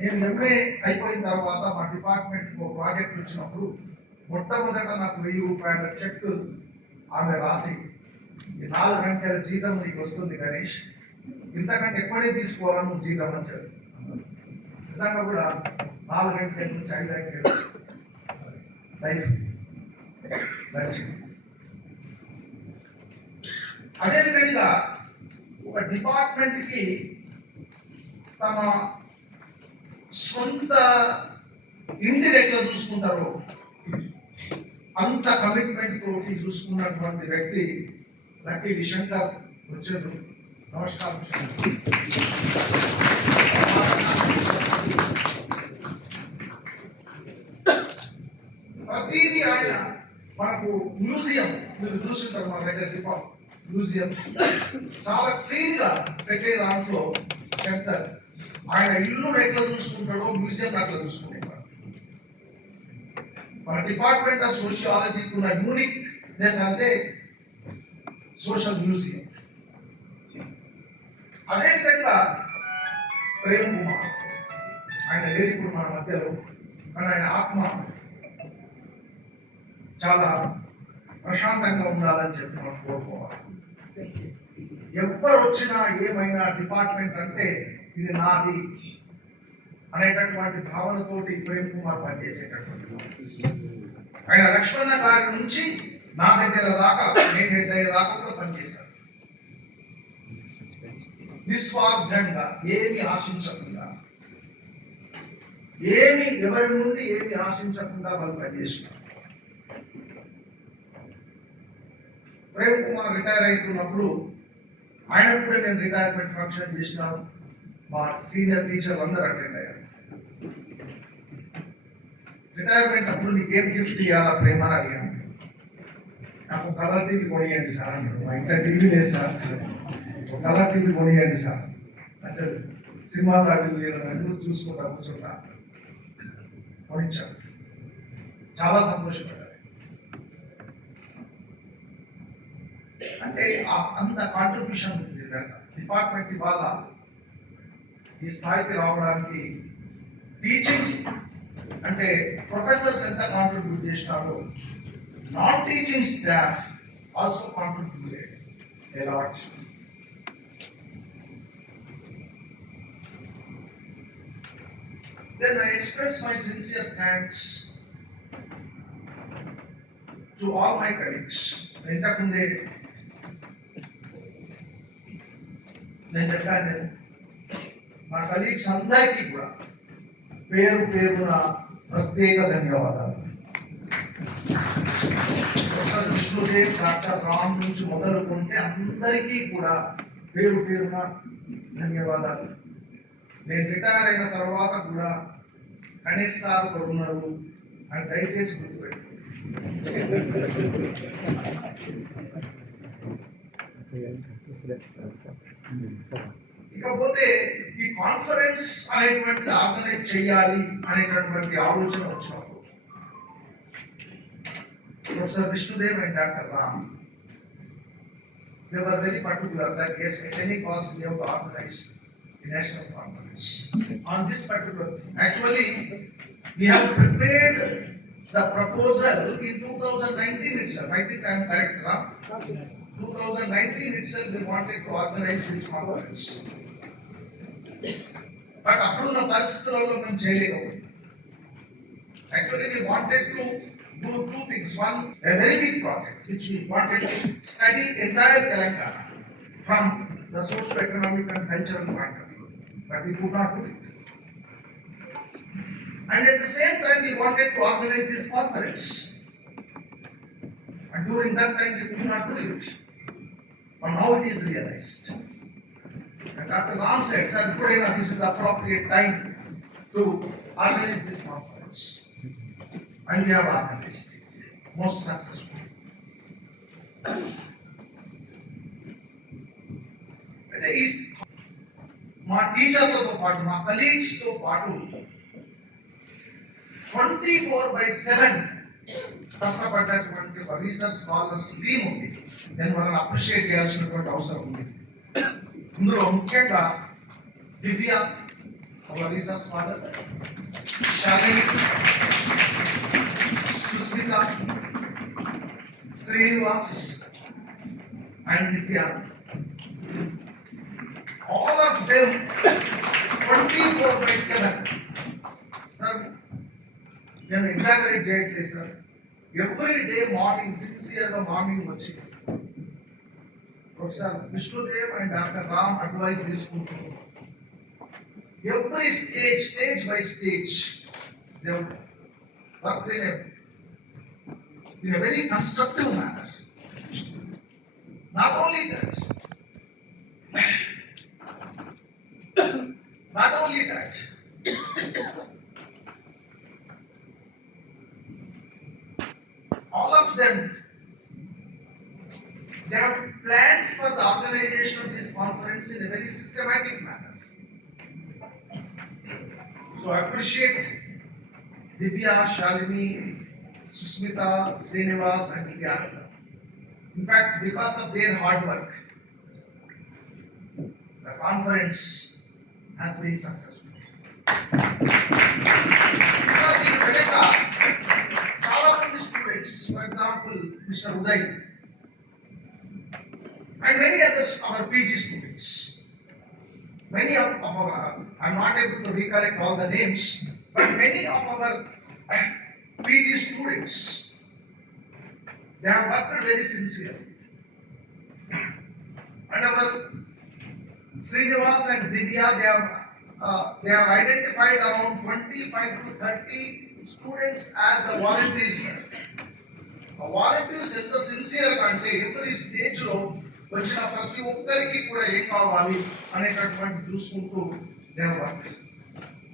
నేను ఎంఏ అయిపోయిన తర్వాత మా డిపార్ట్మెంట్కి ఒక ప్రాజెక్ట్ వచ్చినప్పుడు మొట్టమొదట నాకు 1000 రూపాయల చెక్ ఆమె రాసి, ఈ 4 గంటల జీతం నీకు వస్తుంది గణేష్, ఇంతకంటే ఎప్పుడే తీసుకోవాలని నువ్వు జీతం అని చెప్పి. నిజంగా కూడా 4 గంటల నుంచి 5 గంటలు లైఫ్ నడిచింది. అదేవిధంగా ఒక డిపార్ట్మెంట్కి తమ సొంత ఇంటిని ఎట్లా చూసుకుంటారో అంత కమిట్మెంట్ తోటి చూసుకున్నటువంటి వ్యక్తి లక్కీ శంకర్ వచ్చారు. నమస్కారం. ప్రతిదీ ఆయన మనకు మ్యూజియం, మీరు చూస్తుంటారు మన దగ్గర మ్యూజియం చాలా క్లీన్ గా పెట్టే దాంట్లో శంకర్ ఆయన ఇల్లు ఎట్లా చూసుకుంటాడో మ్యూజియం అట్లా చూసుకుంటాడు. మన డిపార్ట్మెంట్ ఆఫ్ సోషియాలజీకి ఉన్న యూనిక్నెస్ అంటే సోషల్ మ్యూజియం. అదేవిధంగా ప్రేమ్ కుమార్, ఆయన లేని ఇప్పుడు మన మధ్యలో, కానీ ఆయన ఆత్మ చాలా ప్రశాంతంగా ఉండాలని చెప్పి మనం కోరుకోవాలి. ఎవ్వరు వచ్చినా ఏమైనా డిపార్ట్మెంట్ అంటే ఇది నాది అనేటటువంటి భావనతోటి ప్రేమ్ కుమార్ పనిచేసేటటువంటి ఆయన లక్ష్మణ గారి నుంచి నా దగ్గర దాకా, నేను దగ్గర దాకా కూడా పనిచేశాను. నిస్వార్థంగా ఏమి ఆశించకుండా, ఎవరి నుండి ఏమి ఆశించకుండా వాళ్ళు పనిచేస్తున్నారు. ప్రేమ్ కుమార్ రిటైర్ అవుతున్నప్పుడు ఆయన కూడా నేను రిటైర్మెంట్ ఫంక్షన్ చేసినాను. మా సీనియర్ టీచర్లు అందరూ అటెండ్ అయ్యారు. రిటైర్మెంట్ అప్పుడు నీకేం గిఫ్ట్ ఇవ్వాలా ప్రేమ అని అడిగాను. నాకు కలర్ టీవీ కొనియండి సార్ అన్నాడు. మా ఇంట్లో టీవీ లేదు సార్, ఒక కలర్ టీవీ కొనియండి సార్. అసలు సినిమా దాటి చూసుకుంటా కూర్చుంటా కొనిచ్చాను. చాలా సంతోషపడ్డారు. అంటే అంత కాంట్రిబ్యూషన్ ఉంది డిపార్ట్మెంట్ ఇవాళ ఈ స్థాయికి రావడానికి. టీచింగ్స్ అంటే ప్రొఫెసర్స్ ఎంత కాంట్రిబ్యూట్ చేసినారో non teaching staff also contributed a lot. Then I express my sincere thanks to all my colleagues. ఇంతకుముందే నేను చెప్పాను, మా కలీగ్స్ అందరికీ కూడా పేరు పేరున ప్రత్యేక ధన్యవాదాలు. ప్రొఫెసర్ విష్ణుదేవ్, డాక్టర్ రామ్ నుంచి మొదలుకుంటే అందరికీ కూడా పేరు పేరున ధన్యవాదాలు. నేను రిటైర్ అయిన తర్వాత కూడా గణేష్ సార్ ఉన్నారు అని దయచేసి గుర్తుపెట్టుకోండి. ఇకపోతే ఈ కాన్ఫరెన్స్ అనేటువంటిది ఆర్గనైజ్ చేయాలి అనేటటువంటి ఆలోచన వచ్చినప్పుడు ప్రొఫెసర్ Vishnudev and doctor Ram they were very particular that yes, at any cost we have to organize the national conference on this particular thing. Actually, we have prepared the proposal in 2019 itself. I think I am correct, Ram? 2019 itself we wanted to organize this conference. But appuduన్న పరిస్థితులలో మేము చేయలేకపోయాం. Actually, we wanted to do two things. One, a very big project which we wanted to study entire Telangana from the socio-economic and cultural point of view, but we could not do it. And at the same time, we wanted to organize this conference. And during that time, we could not do it. But now it is realized. And Dr. Ram said, sir, this is the appropriate time to organize this conference. And we have organized it most successfully. అయితే ఈ మా టీచర్లతో పాటు మా కలీగ్స్తో పాటు 24/7 కష్టపడ్డటువంటి ఒక రీసెర్చ్ స్కాలర్స్ టీమ్ ఉంది. నేను వాళ్ళని అప్రిషియేట్ చేయాల్సినటువంటి అవసరం ఉంది. ఇందులో ముఖ్యంగా దివ్య ఒక research scholar, Shalini, Susmita, Srinivas, and Nitya. All of them 24/7. Sir, I am exaggerating, sir. Every day morning, sincere morning వచ్చి Professor Vishnudev and Dr. Ram advise this group. Every stage by stage, they worked in a very constructive manner. Not only that, all of them, they have planned for the organization of this conference in a very systematic manner. So I appreciate Divya, Shalini, Susmita, Srinivas, and Nitya. In fact, because of their hard work, the conference has been successful. All of the students, for example, Mr. Uday, and many others, our PG students, many of our, I'm not able to recollect all the names, but many of our PG students, they have worked very sincerely. And our Srinivas and Divya, they have identified around 25 to 30 students as the volunteers. Volunteers ఎంత సిన్సియర్గా అంటే ఎవరి స్టేజ్లో వచ్చిన ప్రతి ఒక్కరికి కూడా ఏం కావాలి అనేటటువంటి చూసుకుంటూ దే హావ్ వర్క్.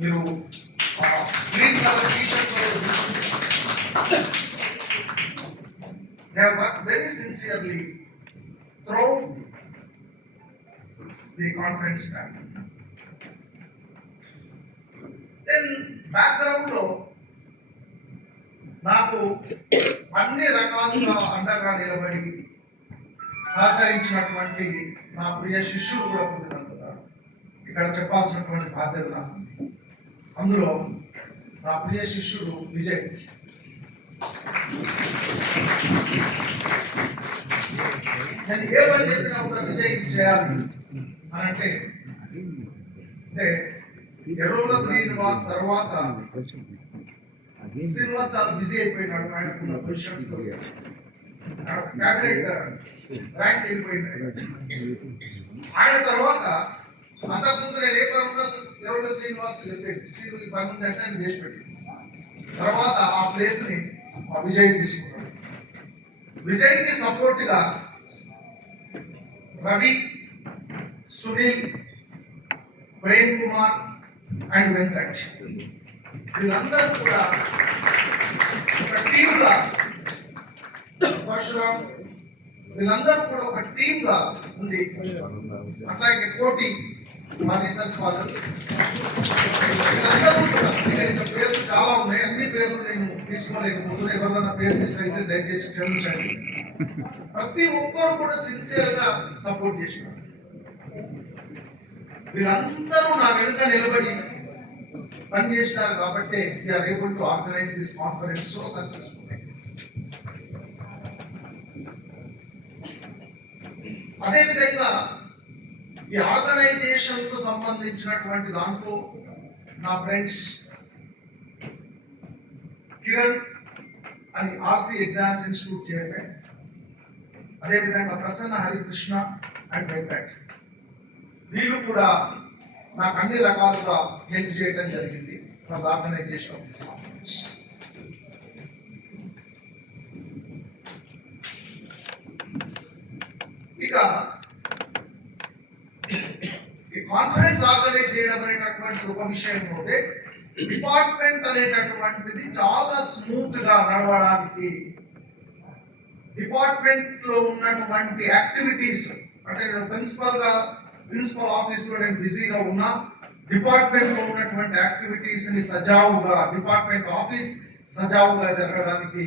మీరు please hour teacher they have worked very sincerely throughout the conference time. Then background లో నాకు అన్ని రకాలుగా అండగా నిలబడి సహకరించినటువంటి నా ప్రియ శిష్యుడు కూడా పొందినందుగా ఇక్కడ చెప్పాల్సినటువంటి బాధ్యత నాకు. అందులో నా ప్రియ శిష్యుడు విజయ్. నేను ఏ పని చెప్పినా ఒక విజయ్ చేయాలి అని అంటే ఎర్రోల శ్రీనివాస్ తర్వాత శ్రీనివాస్ చాలా బిజీ అయిపోయినాడు. ఆయనకున్న పొజిషన్స్ క్యాబినెట్ ర్యాంక్ వెళ్ళిపోయినాడు. ఆయన తర్వాత అంతకుముందు నేను ఏ పని ఉన్నా ఎర్రోల శ్రీనివాస్ చెప్పేది శ్రీనివాస్ పని ఉందంటే ఆయన చేసి పెట్టి తర్వాత ఆ ప్లేస్ ని విజయ్ తీసుకున్నాడు. విజయ్ కి సపోర్ట్ గా రవి, సునీల్, ప్రేమ్ కుమార్ అండ్ వెంకట్ వీళ్ళందరూ కూడా ఒక టీమ్ గా, పరశురామ్ వీళ్ళందరూ కూడా ఒక టీమ్ గా ఉంది. అట్లాగే కోటి మా రీసెర్చ్ స్కాలర్ పేర్లు చాలా ఉన్నాయి. అన్ని పేర్లు నేను తీసుకోలేకపోతున్నా. ఎవరైనా పేరు మిస్ అయితే దయచేసి క్షమించండి. ప్రతి ఒక్కరు కూడా సిన్సియర్ గా సపోర్ట్ చేసినారు. వీళ్ళందరూ నా వెనుక నిలబడి పనిచేసినారు కాబట్టి we're able to organise this conference so successful. అదేవిధంగా ఈ ఆర్గనైజేషన్ కు సంబంధించినటువంటి దాంట్లో నా ఫ్రెండ్స్ కిరణ్ అని ఆర్సీ ఎగ్జామ్స్ ఇన్స్టిట్యూట్ చైర్మన్, అదేవిధంగా ప్రసన్న హరికృష్ణ అండ్ డెప్ట్, వీళ్ళు కూడా నాకు అన్ని రకాలుగా హెల్ప్ చేయడం జరిగింది for the organisation of this conference. ఇక ఈ కాన్ఫరెన్స్ ఆర్గనైజ్ చేయడం అనేటటువంటి ఒక విషయం పోతే డిపార్ట్మెంట్ అనేటటువంటిది చాలా స్మూత్ గా నడవడానికి డిపార్ట్మెంట్ లో ఉన్నటువంటి యాక్టివిటీస్, అంటే నేను ప్రిన్సిపల్ ఆఫీస్ లో నేను బిజీగా ఉన్నా, డిపార్ట్మెంట్ లో ఉన్నటువంటి యాక్టివిటీస్ ని సజావుగా డిపార్ట్మెంట్ ఆఫీస్ సజావుగా జరగడానికి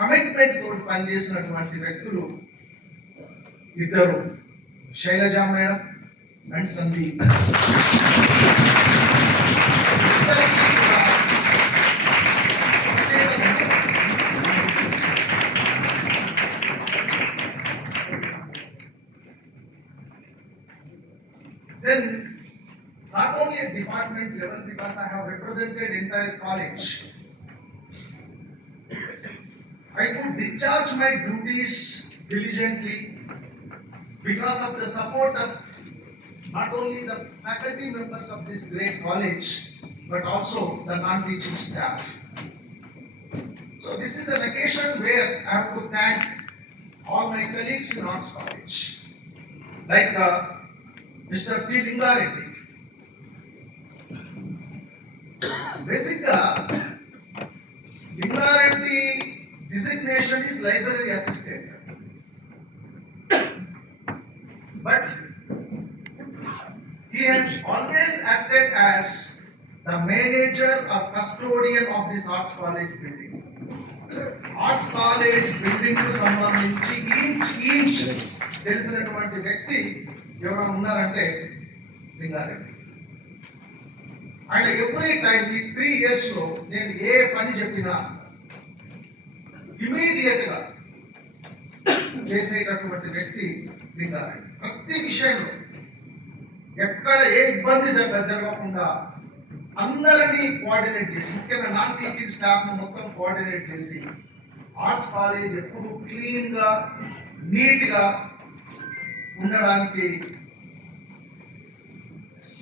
కమిట్మెంట్ తోటి పనిచేసినటువంటి వ్యక్తులు ఇద్దరు, Shailaja madam and Sandeep. Then not only at department level, because I have represented entire college, I could discharge my duties diligently because of the support of not only the faculty members of this great college, but also the non-teaching staff. So this is an occasion where I have to thank all my colleagues in Arts College, like Mr. P. Lingareddy. Basically, Lingareddy designation is library assistant, but he has always acted as the manager or custodian of this Arts College building. Arts College building కు సంబంధించి ఈచ్ తెలిసినటువంటి వ్యక్తి ఎవరైనా ఉన్నారంటే Lingareddy. And every time ఈ 3 years లో నేను ఏ పని చెప్పినా ఇమీడియట్ గా చేసేటటువంటి వ్యక్తి లింగారెడ్డి. ప్రతి విషయంలో ఎక్కడ ఏ ఇబ్బంది జరగకుండా అందరినీ కోఆర్డినేట్ చేసి, ముఖ్యంగా నాన్ టీచింగ్ స్టాఫ్ ను మొత్తం కోఆర్డినేట్ చేసి ఆర్ట్స్ కాలేజ్ ఎప్పుడు క్లీన్ గా నీట్ గా ఉండడానికి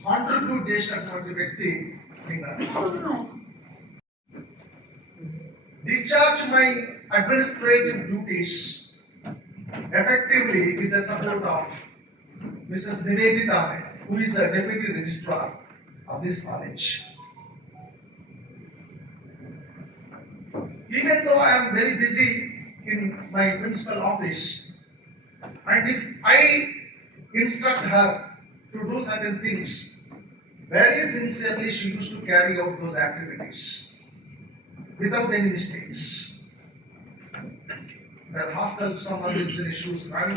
కాంట్రిబ్యూట్ చేసినటువంటి వ్యక్తి. Discharge my administrative duties effectively with the support of Mrs. Nivedita, who is the Deputy Registrar of this college. Even though I am very busy in my principal office, and if I instruct her to do certain things, very sincerely she used to carry out those activities without any mistakes. The hostel సంబంధించిన issues కానీ,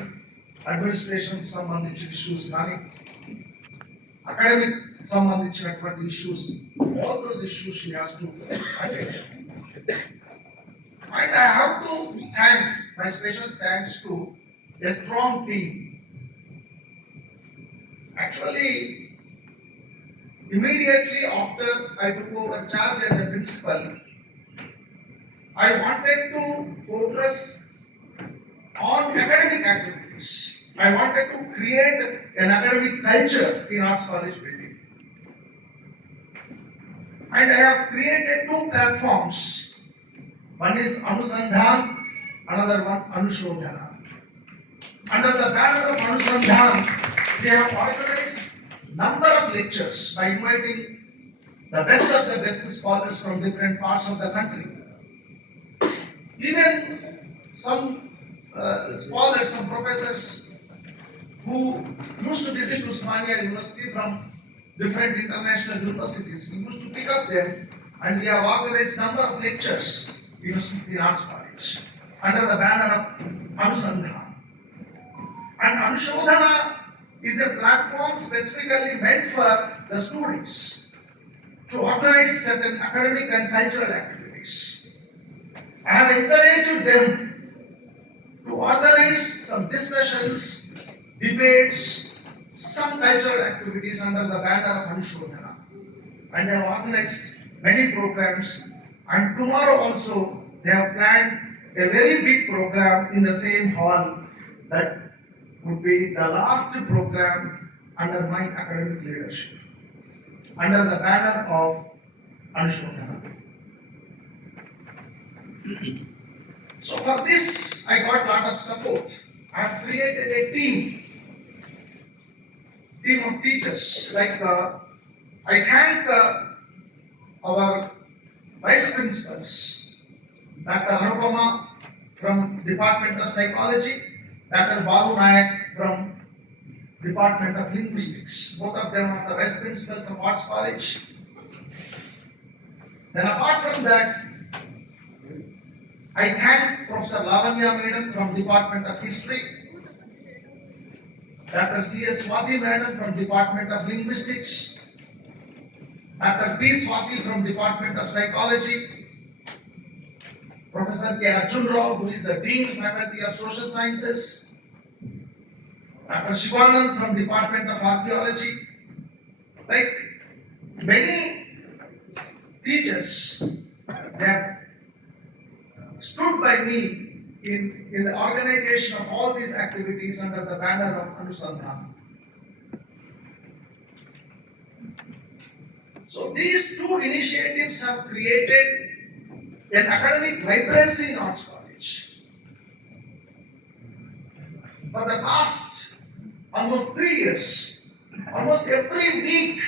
అడ్మినిస్ట్రేషన్ సంబంధించిన issues కానీ, అకాడమిక్ సంబంధించినటువంటి issues, all those issues she has to attend. And I have to thank, my special thanks to a strong team. Actually, immediately after I took over charge as a principal, I wanted to focus on academic activities. I wanted to create an academic culture in Arts College building. And I have created 2 platforms. One is Anusandhan, another one Anushodhana. Under the banner of Anusandhan, we have organized number of lectures by inviting the best of the best scholars from different parts of the country. Even some scholars, some professors who used to visit Usmania University from different international universities. We used to pick up them, and we have organized number of lectures in Arts College under the banner of Anusandhan. And Anushodhana is a platform specifically meant for the students to organize certain academic and cultural activities. I have encouraged them to organize some discussions, debates, some cultural activities under the banner of Anushodhana. And they have organized many programs, and tomorrow also they have planned a very big program in the same hall that would be the last program under my academic leadership, under the banner of Anushodhana. So for this, I got a lot of support. I have created a team of teachers. I thank our vice principals, Dr. Anupama from Department of Psychology, Dr. Babu Nayak from Department of Linguistics. Both of them are the vice principals of Arts College. Then apart from that, I thank Professor Lavanya Madam from Department of History, Dr. C.S. Swati Madam from Department of Linguistics, Dr. P. Swati from Department of Psychology, Professor K. Arjun Rao, who is the Dean Faculty of Social Sciences, Dr. Shivanand from Department of Archaeology. Like many teachers, they have stood by me in the organization of all these activities under the banner of Anusandhan. So these two initiatives have created an academic vibrancy in Arts College. For the past almost 3 years, almost every week,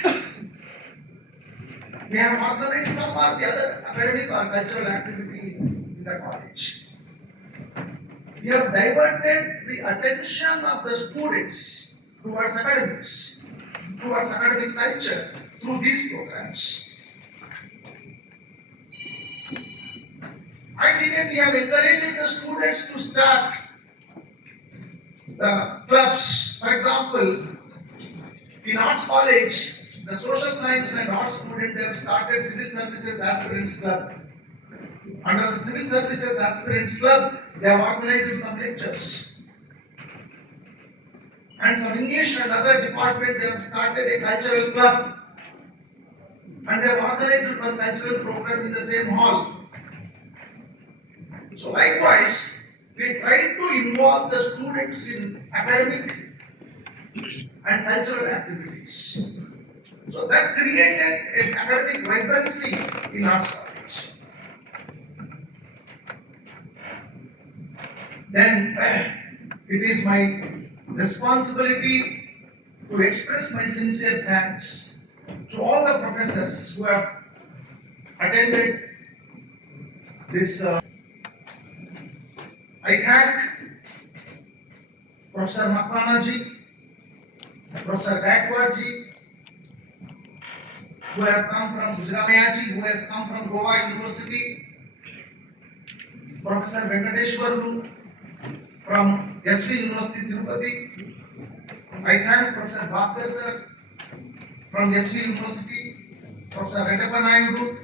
we have organized some or the other academic or cultural activity in the college. We have diverted the attention of the students towards academics, towards academic culture through these programs. And even we have encouraged the students to start the clubs. For example, in Arts College, the social science and arts students, they have started Civil Services Aspirants Club. Under the Civil Services Aspirants Club, they have organized some lectures. And some English and other department, they have started a cultural club. And they have organized one cultural program in the same hall. So likewise, we try to involve the students in academic and cultural activities. So that created an academic vibrancy in Arts College. Then it is my responsibility to express my sincere thanks to all the professors who have attended this. I thank Professor Makwanaji, Professor Gaikwadji, who have come from Gujarati, who has come from Goa University, Professor Venkateshwaru from SV University Tirupati. I thank Professor Bhaskar sir from SV University, Professor Reddappa Naidu,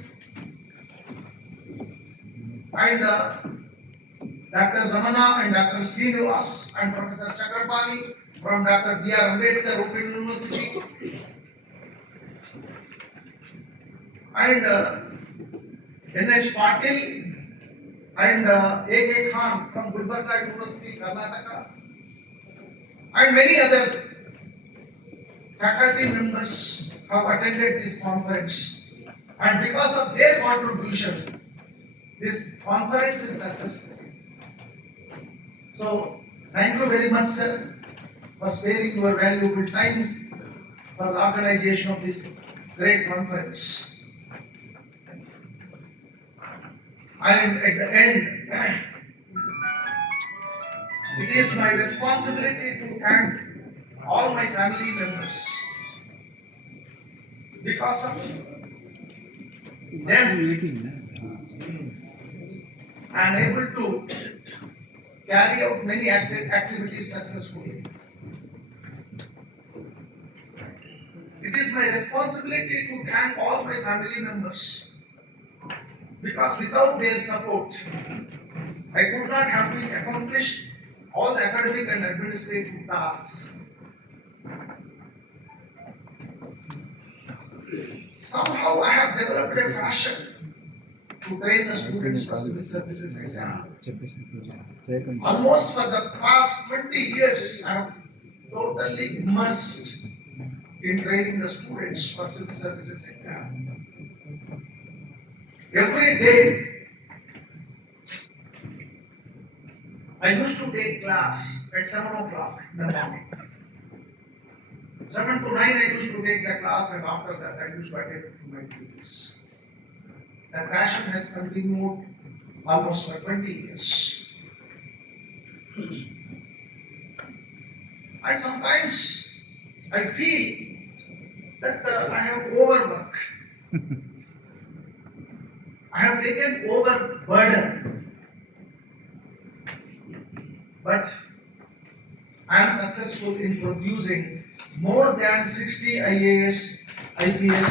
and Dr. Ramana and Dr. Srinivas and Professor Chakrapani from Dr. B.R. Ambedkar Open University, and N.H. Patil and A.K. Khan from Gulbarga University, Karnataka, and many other faculty members have attended this conference. And because of their contribution, this conference is successful. So, thank you very much, sir, for sparing your valuable time for the organization of this great conference. And at the end, it is my responsibility to thank all my family members. Because of them, I am able to carry out many activities successfully. It is my responsibility to thank all my family members because without their support, I could not have been accomplished all the academic and administrative tasks. Somehow I have developed a passion to train the students for civil services exam. Almost for the past 20 years, I have totally immersed in training the students for civil services exam. Every day, I used to take class at 7 o'clock in the morning. 7 to 9 I used to take the class, and after that I used to attend to my duties. That passion has continued almost for 20 years. And sometimes I feel that I have overworked. I have taken overburden. But I am successful in producing more than 60 IAS, IPS.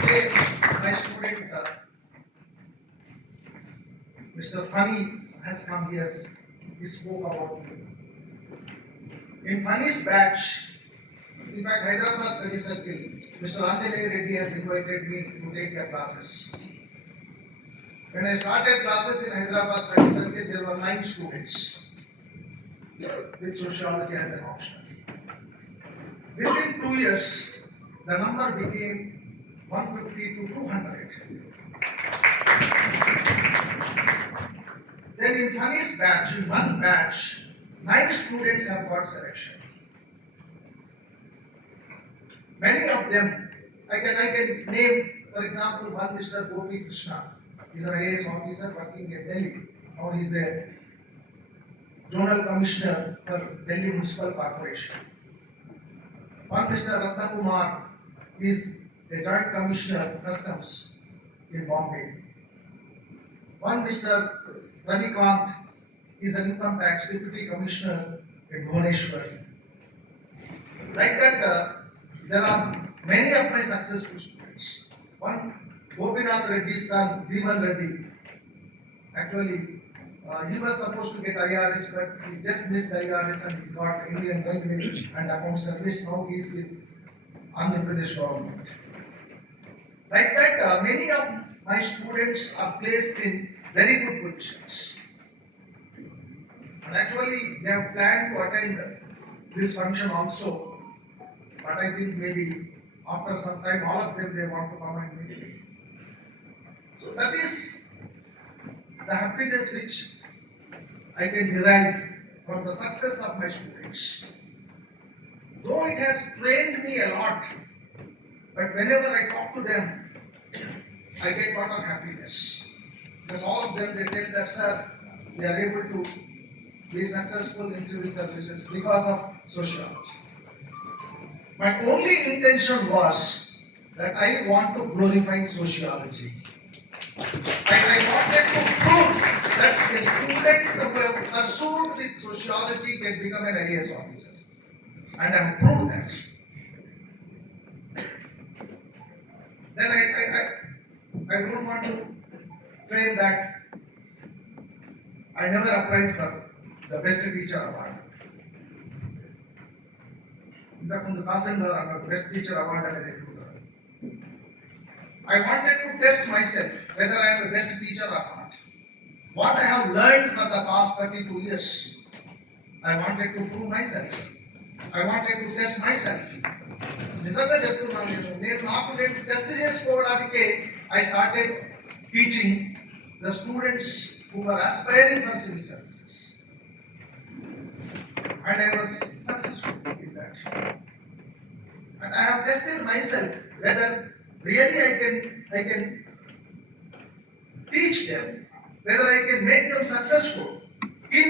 Today, my student, Mr. Funny, has come here. He spoke about me. In Funny's batch, in fact, Hyderabad Study Circle, Mr. Anjaney Reddy has invited me to take the classes. When I started classes in Hyderabad Study Circle, there were 9 students with sociology as an option. Within 2 years, the number became 150 to 200. Then in Funny's batch, in one batch, 9 students have got selection. Many of them, I can name, for example, one Mr. Gopi Krishna. He is an IAS officer working at Delhi. Now he is a zonal commissioner for Delhi Municipal Corporation. One Mr. Ratna Kumar is a joint commissioner customs in Bombay. One Mr. Ravikant is an income tax deputy commissioner in Bhubaneswar. Like that, there are many of my successful students. One, Gopinath Reddy's son, Deeman Reddy. Actually, he was supposed to get IRS, but he just missed IRS and he got Indian Railway and Account Service. Now he is with Andhra Pradesh government. Like that, many of my students are placed in very good positions. And actually, they have planned to attend this function also. But I think maybe after some time, all of them, they want to come and meet me. So that is the happiness which I can derive from the success of my students. Though it has trained me a lot, but whenever I talk to them, I get a lot of happiness. Because all of them, they tell that, sir, we are able to be successful in civil services because of sociology. My only intention was that I want to glorify sociology. I wanted to prove that a student who have pursued with sociology can become an IAS officer. And I have proved that. Then I don't want to claim that I never applied for the best teacher award. The Kasandar and the best teacher award and I wanted to test myself whether I am the best teacher or not. What I have learned for the past 32 years, I wanted to prove myself. I wanted to test myself. నిజంగా చెప్తున్నాను నేను నాకు టెస్ట్ చేసుకోవడానికి I started teaching the students who were aspiring for civil services. And I was successful in that. And I have tested myself whether really I can teach them, whether I can make them successful. in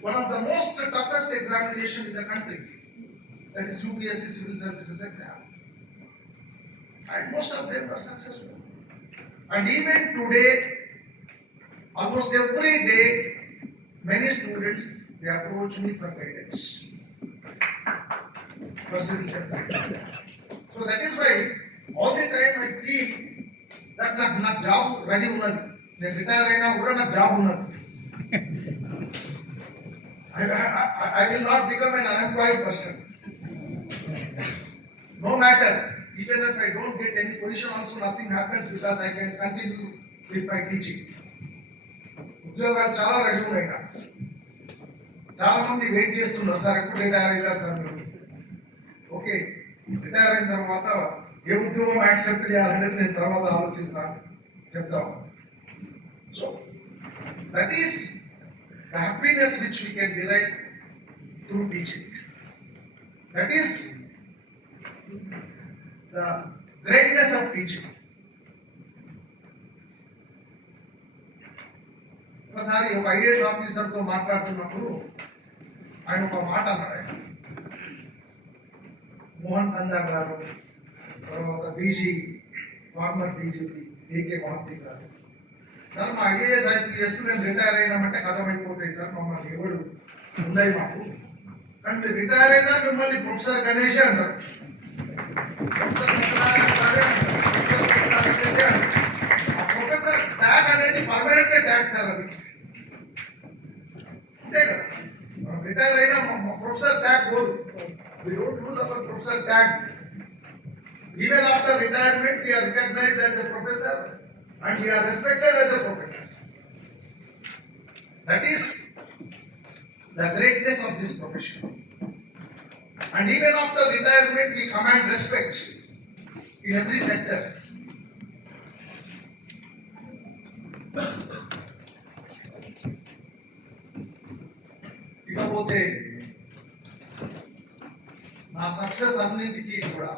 one of the most toughest examination in the country, that is UPSC Civil Services exam. And most of them were successful. And even today, almost every day, many students, they approach me for guidance for civil service. So that is why all the time I feel that నాకు job ready ఉన్నది, నేను రిటైర్ అయినా కూడా నాకు జాబ్ ఉన్నది. I will not become an unemployed person. No matter, even if I don't get any position also, nothing happens because I can continue with my teaching. ఉద్యోగాలు చాలా రెడీ ఉన్నాయి. చాలా మంది వెయిట్ చేస్తున్నారు, సార్ ఎప్పుడు రిటైర్ అయ్యారు సార్ మీరు. ఓకే, రిటైర్ అయిన తర్వాత ఏ ఉద్యోగం యాక్సెప్ట్ చేయాలనేది నేను తర్వాత ఆలోచిస్తాను, చెప్తాను. So that is the happiness which we can derive through teaching. That is the greatness of teaching. ఒకసారి ఒక ఐఏఎస్ ఆఫీసర్తో మాట్లాడుతున్నప్పుడు ఆయన ఒక మాట అన్నాడు. ఆయన మోహన్ కందా గారు, తర్వాత DG, former DGP AK Mohanty గారు, సార్ మా ఐఏఎస్ ఐపీఎస్ మేము రిటైర్ అయినామంటే కథం అయిపోతాయి సార్, మమ్మల్ని ఎవడు ఉన్నాయి మాకు, కానీ మీరు రిటైర్ అయినా మిమ్మల్ని ప్రొఫెసర్ గణేష్ అంటారు, ఆ ప్రొఫెసర్ ట్యాగ్ అనేది పర్మనెంట్ ట్యాగ్ సార్, అది అంతే కదా. రిటైర్ అయినా ప్రొఫెసర్ ట్యాగ్ పోదు. We don't lose our professor tag. Even after retirement, we are recognized as a professor and we are respected as a professor. That is the greatness of this profession. And even after retirement, we command respect in every sector. ఇకపోతే నా సక్సెస్ అన్నింటికీ కూడా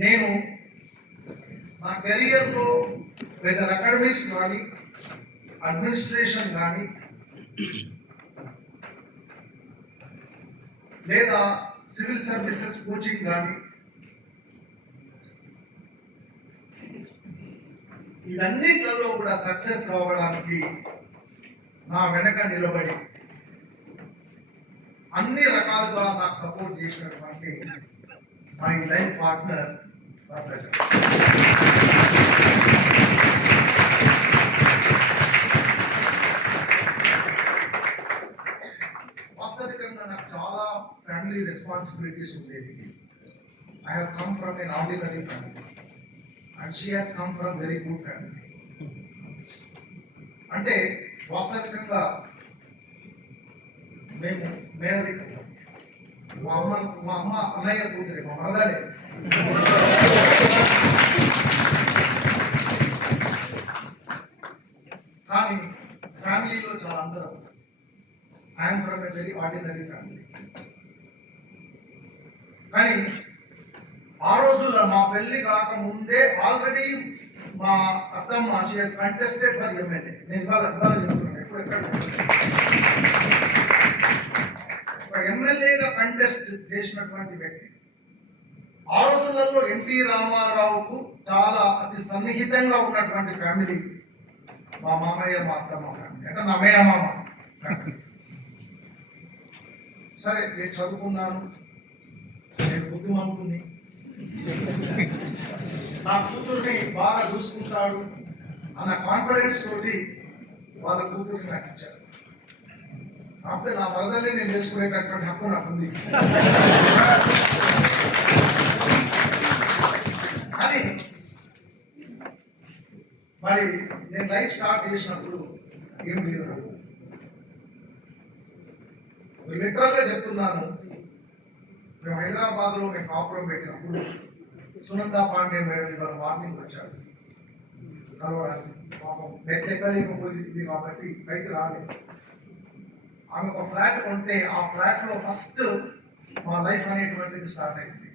నేను నా కెరియర్లో weather academics కానీ అడ్మినిస్ట్రేషన్ కానీ లేదా సివిల్ సర్వీసెస్ కోచింగ్ కానీ ఇవన్నిట్లలో కూడా సక్సెస్ కావడానికి నా వెనక నిలబడి అన్ని రకాలుగా నాకు సపోర్ట్ చేసినటువంటి మై లైఫ్ పార్ట్నర్ వాస్తవికంగా నాకు చాలా ఫ్యామిలీ రెస్పాన్సిబిలిటీస్ ఉండేవి. I have come from an ordinary family and she has come from very good family. అంటే వాస్తవికంగా మేము మా అమ్మ అన్నయ్య కూతురే, మా మరదలే. కానీ ఫ్యామిలీలో చాలా అందరం, I'm from a very ordinary family. కానీ ఆ రోజుల్లో మా పెళ్లి కాక ముందే ఆల్రెడీ మా అత్తమ్మ she has contested for MLA. నేను ఇవాళ చెప్తున్నాను, ఎప్పుడు ఎక్కడ ఎమ్మెల్యేగా కంటెస్ట్ చేసినటువంటి వ్యక్తి. ఆ రోజులలో ఎన్టీ రామారావుకు చాలా అతి సన్నిహితంగా ఉన్నటువంటి ఫ్యామిలీ మా మామయ్య మా అత్తమ్మ ఫ్యామిలీ, అంటే నా మేనమామ ఫ్యామిలీ. సరే, నేను చదువుకున్నాను, నేను బుద్ధిమంతుని, నా కూతుర్ని బాగా చూసుకుంటాడు అన్న కాన్ఫిడెన్స్ తోటి వాళ్ళ కూతుర్ని నాకు ఇచ్చారు. అప్పుడే నా వరదలే నేను చేసుకునేటటువంటి హక్కు నాకు ఉంది. కానీ మరి నేను లైఫ్ స్టార్ట్ చేసినప్పుడు ఏం లేదు. లిటరల్గా చెప్తున్నాను, మేము హైదరాబాద్లో మేము కాపురం పెట్టినప్పుడు సునందా పాండే మేడం ఇవాళ మార్నింగ్ వచ్చాడు కలవడానికి. పాపం బెడ్ ఎక్కలేకపోయింది కాబట్టి పైకి రాలేదు. ఆమె ఒక ఫ్లాట్ కొంటే ఆ ఫ్లాట్లో ఫస్ట్ మా లైఫ్ అనేటువంటిది స్టార్ట్ అయింది.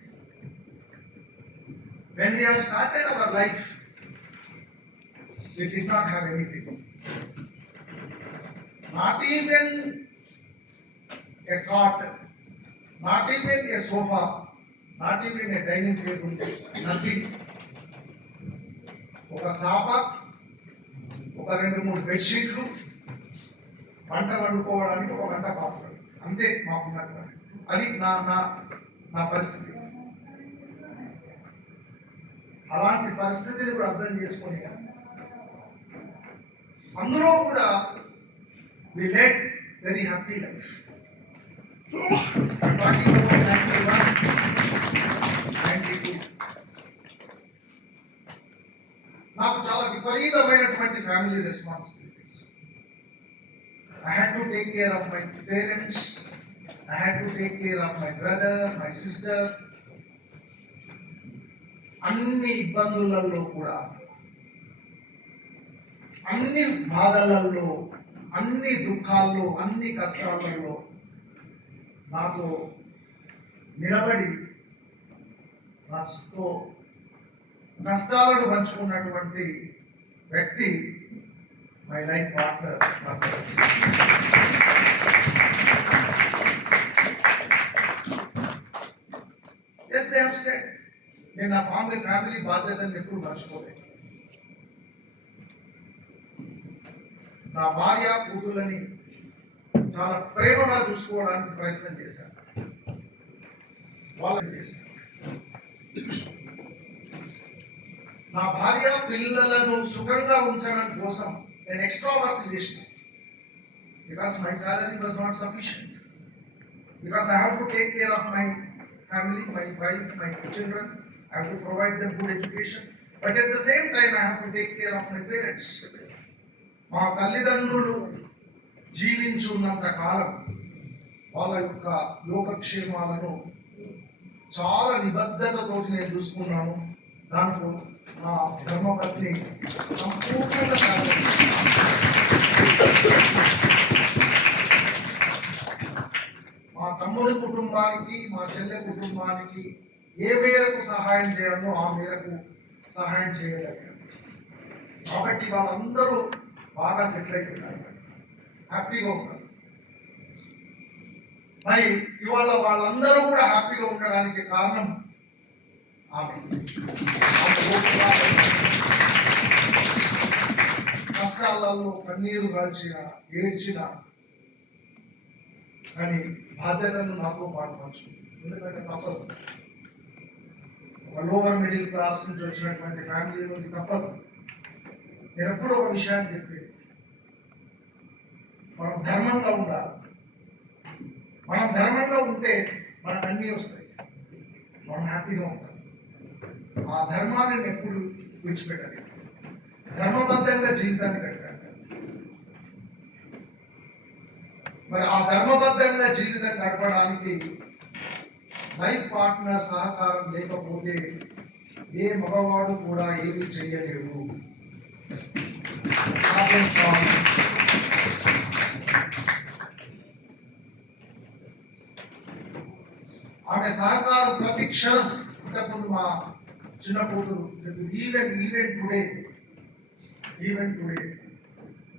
When we have started our life, We did not have anything. Not even a cot, not even a sofa, not even a dining table, nothing. ఒక సాప, ఒక 2-3 బెడ్షీట్లు, వంట వండుకోవడానికి ఒక వంట పాత్ర, అంతే మాకున్నటువంటి. అది నా నా నా పరిస్థితి. అలాంటి పరిస్థితిని కూడా అర్థం చేసుకొని అందులో కూడా we led very happy life. 91, 92 నాకు చాలా విపరీతమైనటువంటి family responsibilities. I had to take care of my parents, I had to take care of my brother, my sister. అన్ని ఇబ్బందులలో కూడా, అన్ని బాధలలో, అన్ని దుఃఖాల్లో, అన్ని కష్టాలలో నాతో నిలబడి నాతో కష్టాలను పంచుకున్నటువంటి వ్యక్తి my life partner. Yes, they have said, నేను నా ఫ్యామిలీ బాధ్యతను ఎప్పుడు మర్చిపోలేదు. నా భార్య కూతుళ్ళని చాలా ప్రేమగా చూసుకోవడానికి ప్రయత్నం చేశాను. వాళ్ళని చేశాను. నా భార్య పిల్లలను సుఖంగా ఉంచడం కోసం నేను ఎక్స్ట్రా వర్క్ చేసిన. Because my salary was not sufficient. Because I have to take care of my family, my wife, my children. I have to provide them good education, but at the same time I have to take care of my parents. మా తల్లిదండ్రులు జీవించున్నంత కాలం వాళ్ళ యొక్క లోకక్షేమాలను చాలా నిబద్ధతతో నేను చూసుకున్నాను. దాంట్లో నా ధర్మపత్ని సంపూర్ణంగా మా తమ్ముడి కుటుంబానికి, మా చెల్లె కుటుంబానికి ఏ మేరకు సహాయం చేయాలో ఆ మేరకు సహాయం చేయగలిగాను. కాబట్టి వాళ్ళందరూ బాగా సెటిల్ అయిపోయినారు, హ్యాపీగా ఉన్నారు. మరి ఇవాళ వాళ్ళందరూ కూడా హ్యాపీగా ఉండడానికి కారణం ఆమె. కష్టాలలో కన్నీరు కాల్చిన, ఏడ్చిన, కానీ బాధ్యతను నాతో పాటు పంచుకుంది. ఎందుకంటే తప్పదు, ఒక లోవర్ మిడిల్ క్లాస్ నుంచి వచ్చినటువంటి ఫ్యామిలీలో తప్పదు. నేను ఎప్పుడూ ఒక విషయాన్ని చెప్పేది, మనం ధర్మంగా ఉండాలి. మనం ధర్మంగా ఉంటే మనకు అన్నీ వస్తాయి, మనం హ్యాపీగా ఉంటాం. ఆ ధర్మాన్ని నేను ఎప్పుడు విడిచిపెట్టాలి. ధర్మబద్ధంగా జీవితాన్ని కట్టాలి. మరి ఆ ధర్మబద్ధంగా జీవితం గడపడానికి లైఫ్ పార్ట్నర్ సహకారం లేకపోతే ఏ మగవాడు కూడా ఏమీ చేయలేవు. ఆమె సహకారం ప్రతి క్షణం. ఇంతకుముందు మా చిన్న కూతురు ఈవెంట్ టుడే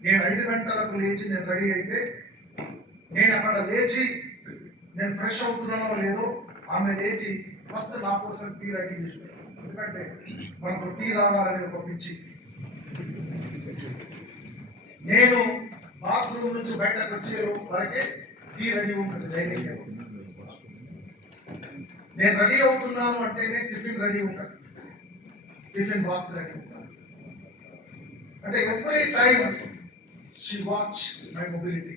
నేను 5 గంటలకు లేచి నేను రెడీ అయితే, నేను అక్కడ లేచి నేను ఫ్రెష్ అవుతున్నానో లేదో ఆమె లేచి ఫస్ట్ నా కోసం టీ రెడీ చేసుకుంటాను. ఎందుకంటే మనకు టీ రావాలని ఒక పిచ్చి. నేను బాత్రూమ్ నుంచి బయటకు వచ్చే వరకే టీ రెడీ ఉంటుంది డైనింగ్ టేబుల్. నేను రెడీ అవుతున్నాను అంటేనే టిఫిన్ రెడీ ఉంటుంది, టిఫిన్ బాక్స్ రెడీ ఉంటుంది. అంటే every time she watch my mobility.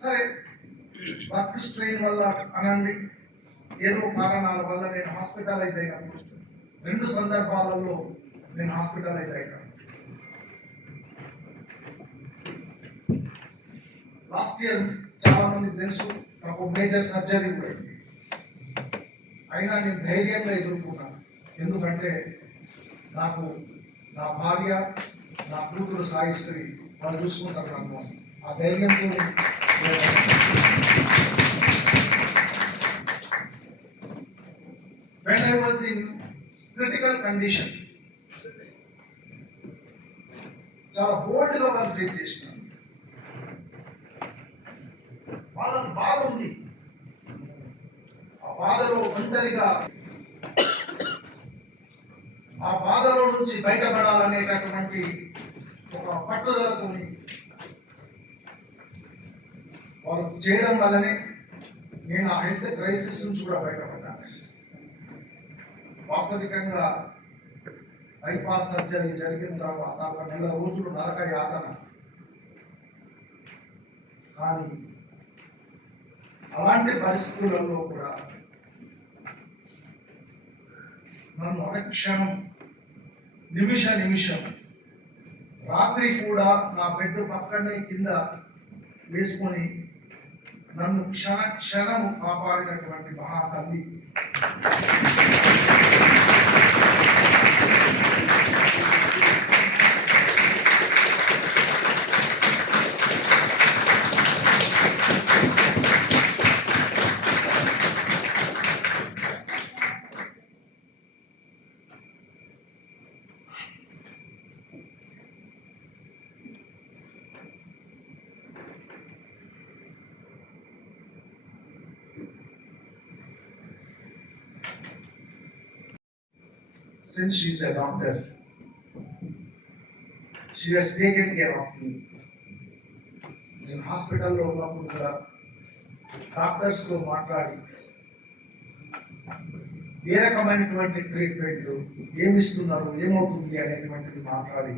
సరే, వర్క్ స్ట్రెయిన్ వల్ల అనండి, ఏదో కారణాల వల్ల నేను హాస్పిటలైజ్ అయినప్పుడు 2 సందర్భాలలో నేను హాస్పిటలైజ్ అయినా. లాస్ట్ ఇయర్ చాలా మంది తెలుసు, నాకు మేజర్ సర్జరీ పోయింది. అయినా నేను ధైర్యంగా ఎదుర్కొన్నాను. ఎందుకంటే నాకు నా భార్య, నా కూతురు సాయిశ్రీ వాళ్ళు చూసుకుంటారు. నాకు ఆ ధైర్యంతో when I was in critical condition చాలా బోల్డ్గా వాళ్ళు ఫేస్ చేసినారు. వాళ్ళకి బాధ ఉంది, ఆ బాధలో ఒంటరిగా ఆ బాధలో నుంచి బయటపడాలనేటటువంటి ఒక పట్టుదలతో వాళ్ళు చేయడం వల్లనే నేను ఆ హెల్త్ క్రైసిస్ నుంచి కూడా బయటపడ్డాను. వాస్తవికంగా బైపాస్ సర్జరీ జరిగిన తర్వాత ఒక నెల రోజులు నరక యాతన. కానీ అలాంటి పరిస్థితులలో కూడా నన్ను అనుక్షణం నిమిషం రాత్రి కూడా నా బెడ్ పక్కనే కింద వేసుకొని నన్ను క్షణము కాపాడినటువంటి మహాతల్లి since she is a doctor, she has taken care of me. నేను హాస్పిటల్లో ఉన్నప్పుడు కూడా డాక్టర్స్తో మాట్లాడి ఏ రకమైనటువంటి ట్రీట్మెంట్ ఏమిస్తున్నారు, ఏమవుతుంది అనేటువంటిది మాట్లాడి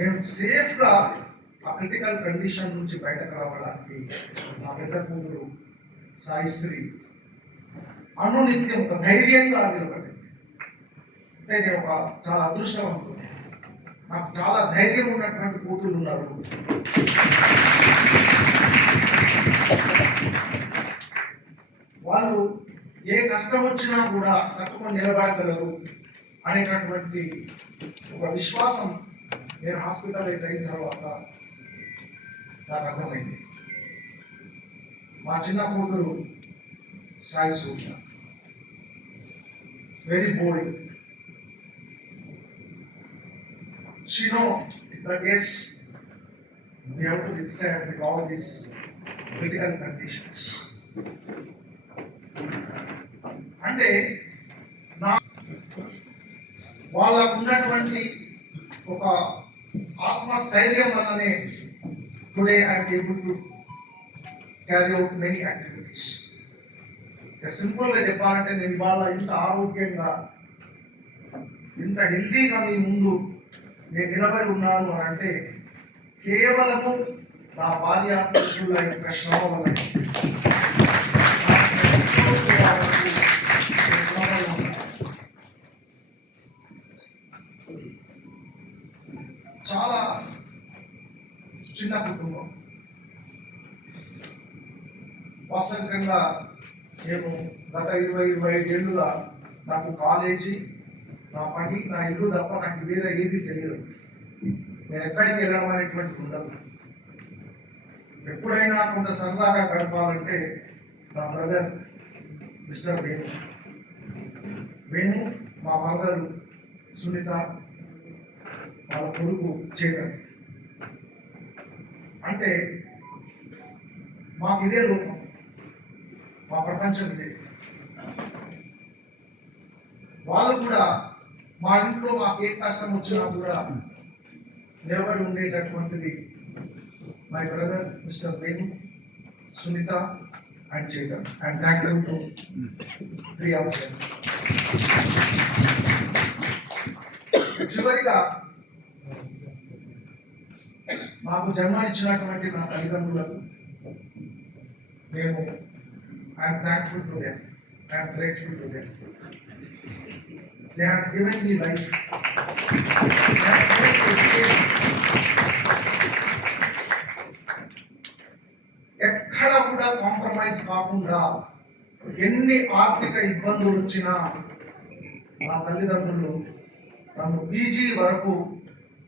నేను సేఫ్గా ఆ క్రిటికల్ కండిషన్ నుంచి బయటకు రావడానికి నా పెద్ద కూతురు సాయిశ్రీ అనునిత్యం ఒక ధైర్యంగా నిలబడి. అంటే నేను ఒక చాలా అదృష్టవంతుడు, నాకు చాలా ధైర్యం ఉన్నటువంటి కూతురు ఉన్నారు. వాళ్ళు ఏ కష్టం వచ్చినా కూడా తట్టుకొని నిలబడగలరు అనేటటువంటి ఒక విశ్వాసం నేను హాస్పిటలైజ్ అయిన తర్వాత నాకు అర్థమైంది. మా చిన్న కూతురు Sai Surya very bold. She know that yes, we have to withstand with all these critical conditions. అంటే నా వాళ్ళకు ఉన్నటువంటి ఒక ఆత్మస్థైర్యం వల్లనే today I'm able to carry out many activities. సింపుల్గా చెప్పాలంటే నేను ఇవాళ ఇంత ఆరోగ్యంగా ఇంత హెల్తీగా మీ ముందు నేను నిలబడి ఉన్నాను అని అంటే కేవలము నా భార్యాత్మకుల యొక్క శ్రమ వల్ల. చాలా చిన్న కుటుంబం. వాస్తవికంగా నేను గత 20-25 ఏళ్ళుగా నాకు కాలేజీ, నా పని, నా ఇల్లు తప్ప నాకు వేరే ఏది తెలియదు. నేను ఎక్కడికి వెళ్ళడం అనేటువంటి ఉండదు. ఎప్పుడైనా కొంత సరదాగా గడపాలంటే నా బ్రదర్ మిస్టర్ వేణు, మా మదర్ సునీత, వాళ్ళ కొడుకు చేతన్. అంటే మాకు ఇదే లోకం, మా ప్రపంచం ఇదే. వాళ్ళు కూడా మా ఇంట్లో మాకు ఏ కష్టం వచ్చినా కూడా నిలబడి ఉండేటటువంటిది my brother mister Venu, Sunitha and Chetan. And thank you to 3 of them. చివరిగా మాకు జన్మనిచ్చినటువంటి నా తల్లిదండ్రులకు మేము I'm thankful to them, I'm grateful to them. They have given me life. ఎక్కడ కూడా కాంప్రమైజ్ కాకుండా ఎన్ని ఆర్థిక ఇబ్బందులు వచ్చినా నా తల్లిదండ్రులు నన్ను పీజీ వరకు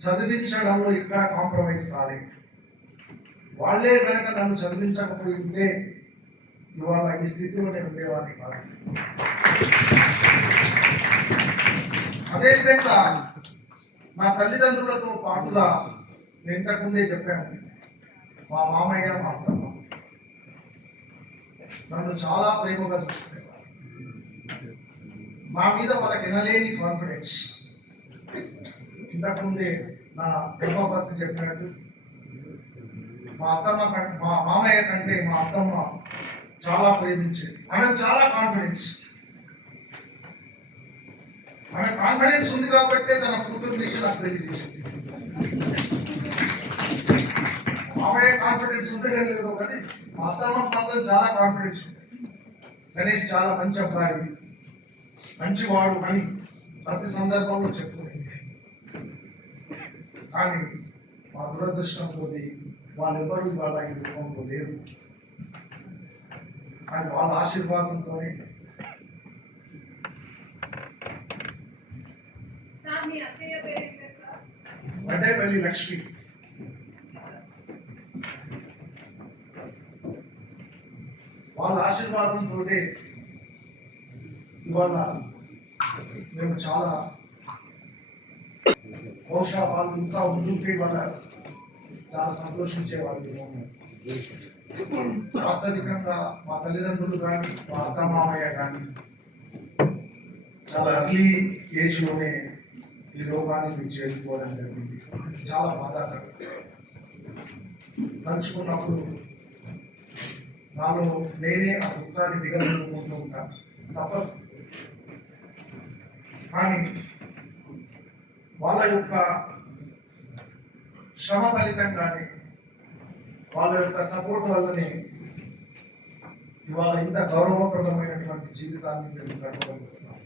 చదివించడంలో ఇక్కడ కాంప్రమైజ్ కాలేదు. వాళ్ళే కనుక నన్ను చదివించకపోయింటే ఇవాళ ఈ స్థితిలో నేను ఉండేవాడిని కాదు. అదేవిధంగా నా తల్లిదండ్రులతో పాటుగా నేను ఇంతకుముందే చెప్పాను, మా మామయ్య మా అత్తమ్మ నన్ను చాలా ప్రేమగా చూసుకునేవారు. మా మీద వాళ్ళకి ఎనలేని కాన్ఫిడెన్స్. ఇంతకుముందే నా ధర్మపత్ని చెప్పినట్టు మా మామయ్య కంటే మా అత్తమ్మ చాలా ప్రేమించేది. ఆమె చాలా కాన్ఫిడెన్స్. ఆమె కాన్ఫిడెన్స్ ఉంది కాబట్టే తన కూతురు నుంచి నాకు పెళ్లి చేసింది. మామయ్య కాన్ఫిడెన్స్ ఉంటే లేదో కానీ మా అత్తమ్మ మాత్రం చాలా కాన్ఫిడెన్స్ ఉంది. గణేష్ చాలా మంచి అబ్బాయి, మంచివాడు అని ప్రతి సందర్భంలో చెప్పుకునేది. కానీ మా దురదృష్టంతో వాళ్ళెవరూ వాళ్ళ ఈ రూపంలో లేరు. కానీ వాళ్ళ ఆశీర్వాదంతోనే వడ్డేపల్లి లక్ష్మి, వాళ్ళ ఆశీర్వాదంతో ఇవాళ మేము చాలా బహుశా వాళ్ళు ఇంకా ఉంటుంటే వాళ్ళ చాలా సంతోషించేవాళ్ళు. వాస్తవికంగా మా తల్లిదండ్రులు కానీ మా అత్త మామయ్య కానీ చాలా అర్లీ ఏజ్లోనే ఈ రోగాన్ని చేరుకోవడం జరిగింది. చాలా బాధాకరం. తలుచుకున్నప్పుడు నాలో నేనే ఆ దుఃఖాన్ని దిగలుకుంటూ ఉంటాను. తప్పదు. కానీ వాళ్ళ యొక్క శ్రమ ఫలితంగానే, వాళ్ళ యొక్క సపోర్ట్ వల్లనే ఇవాళ ఇంత గౌరవప్రదమైనటువంటి జీవితాన్ని మేము గడపగలుగుతున్నాం.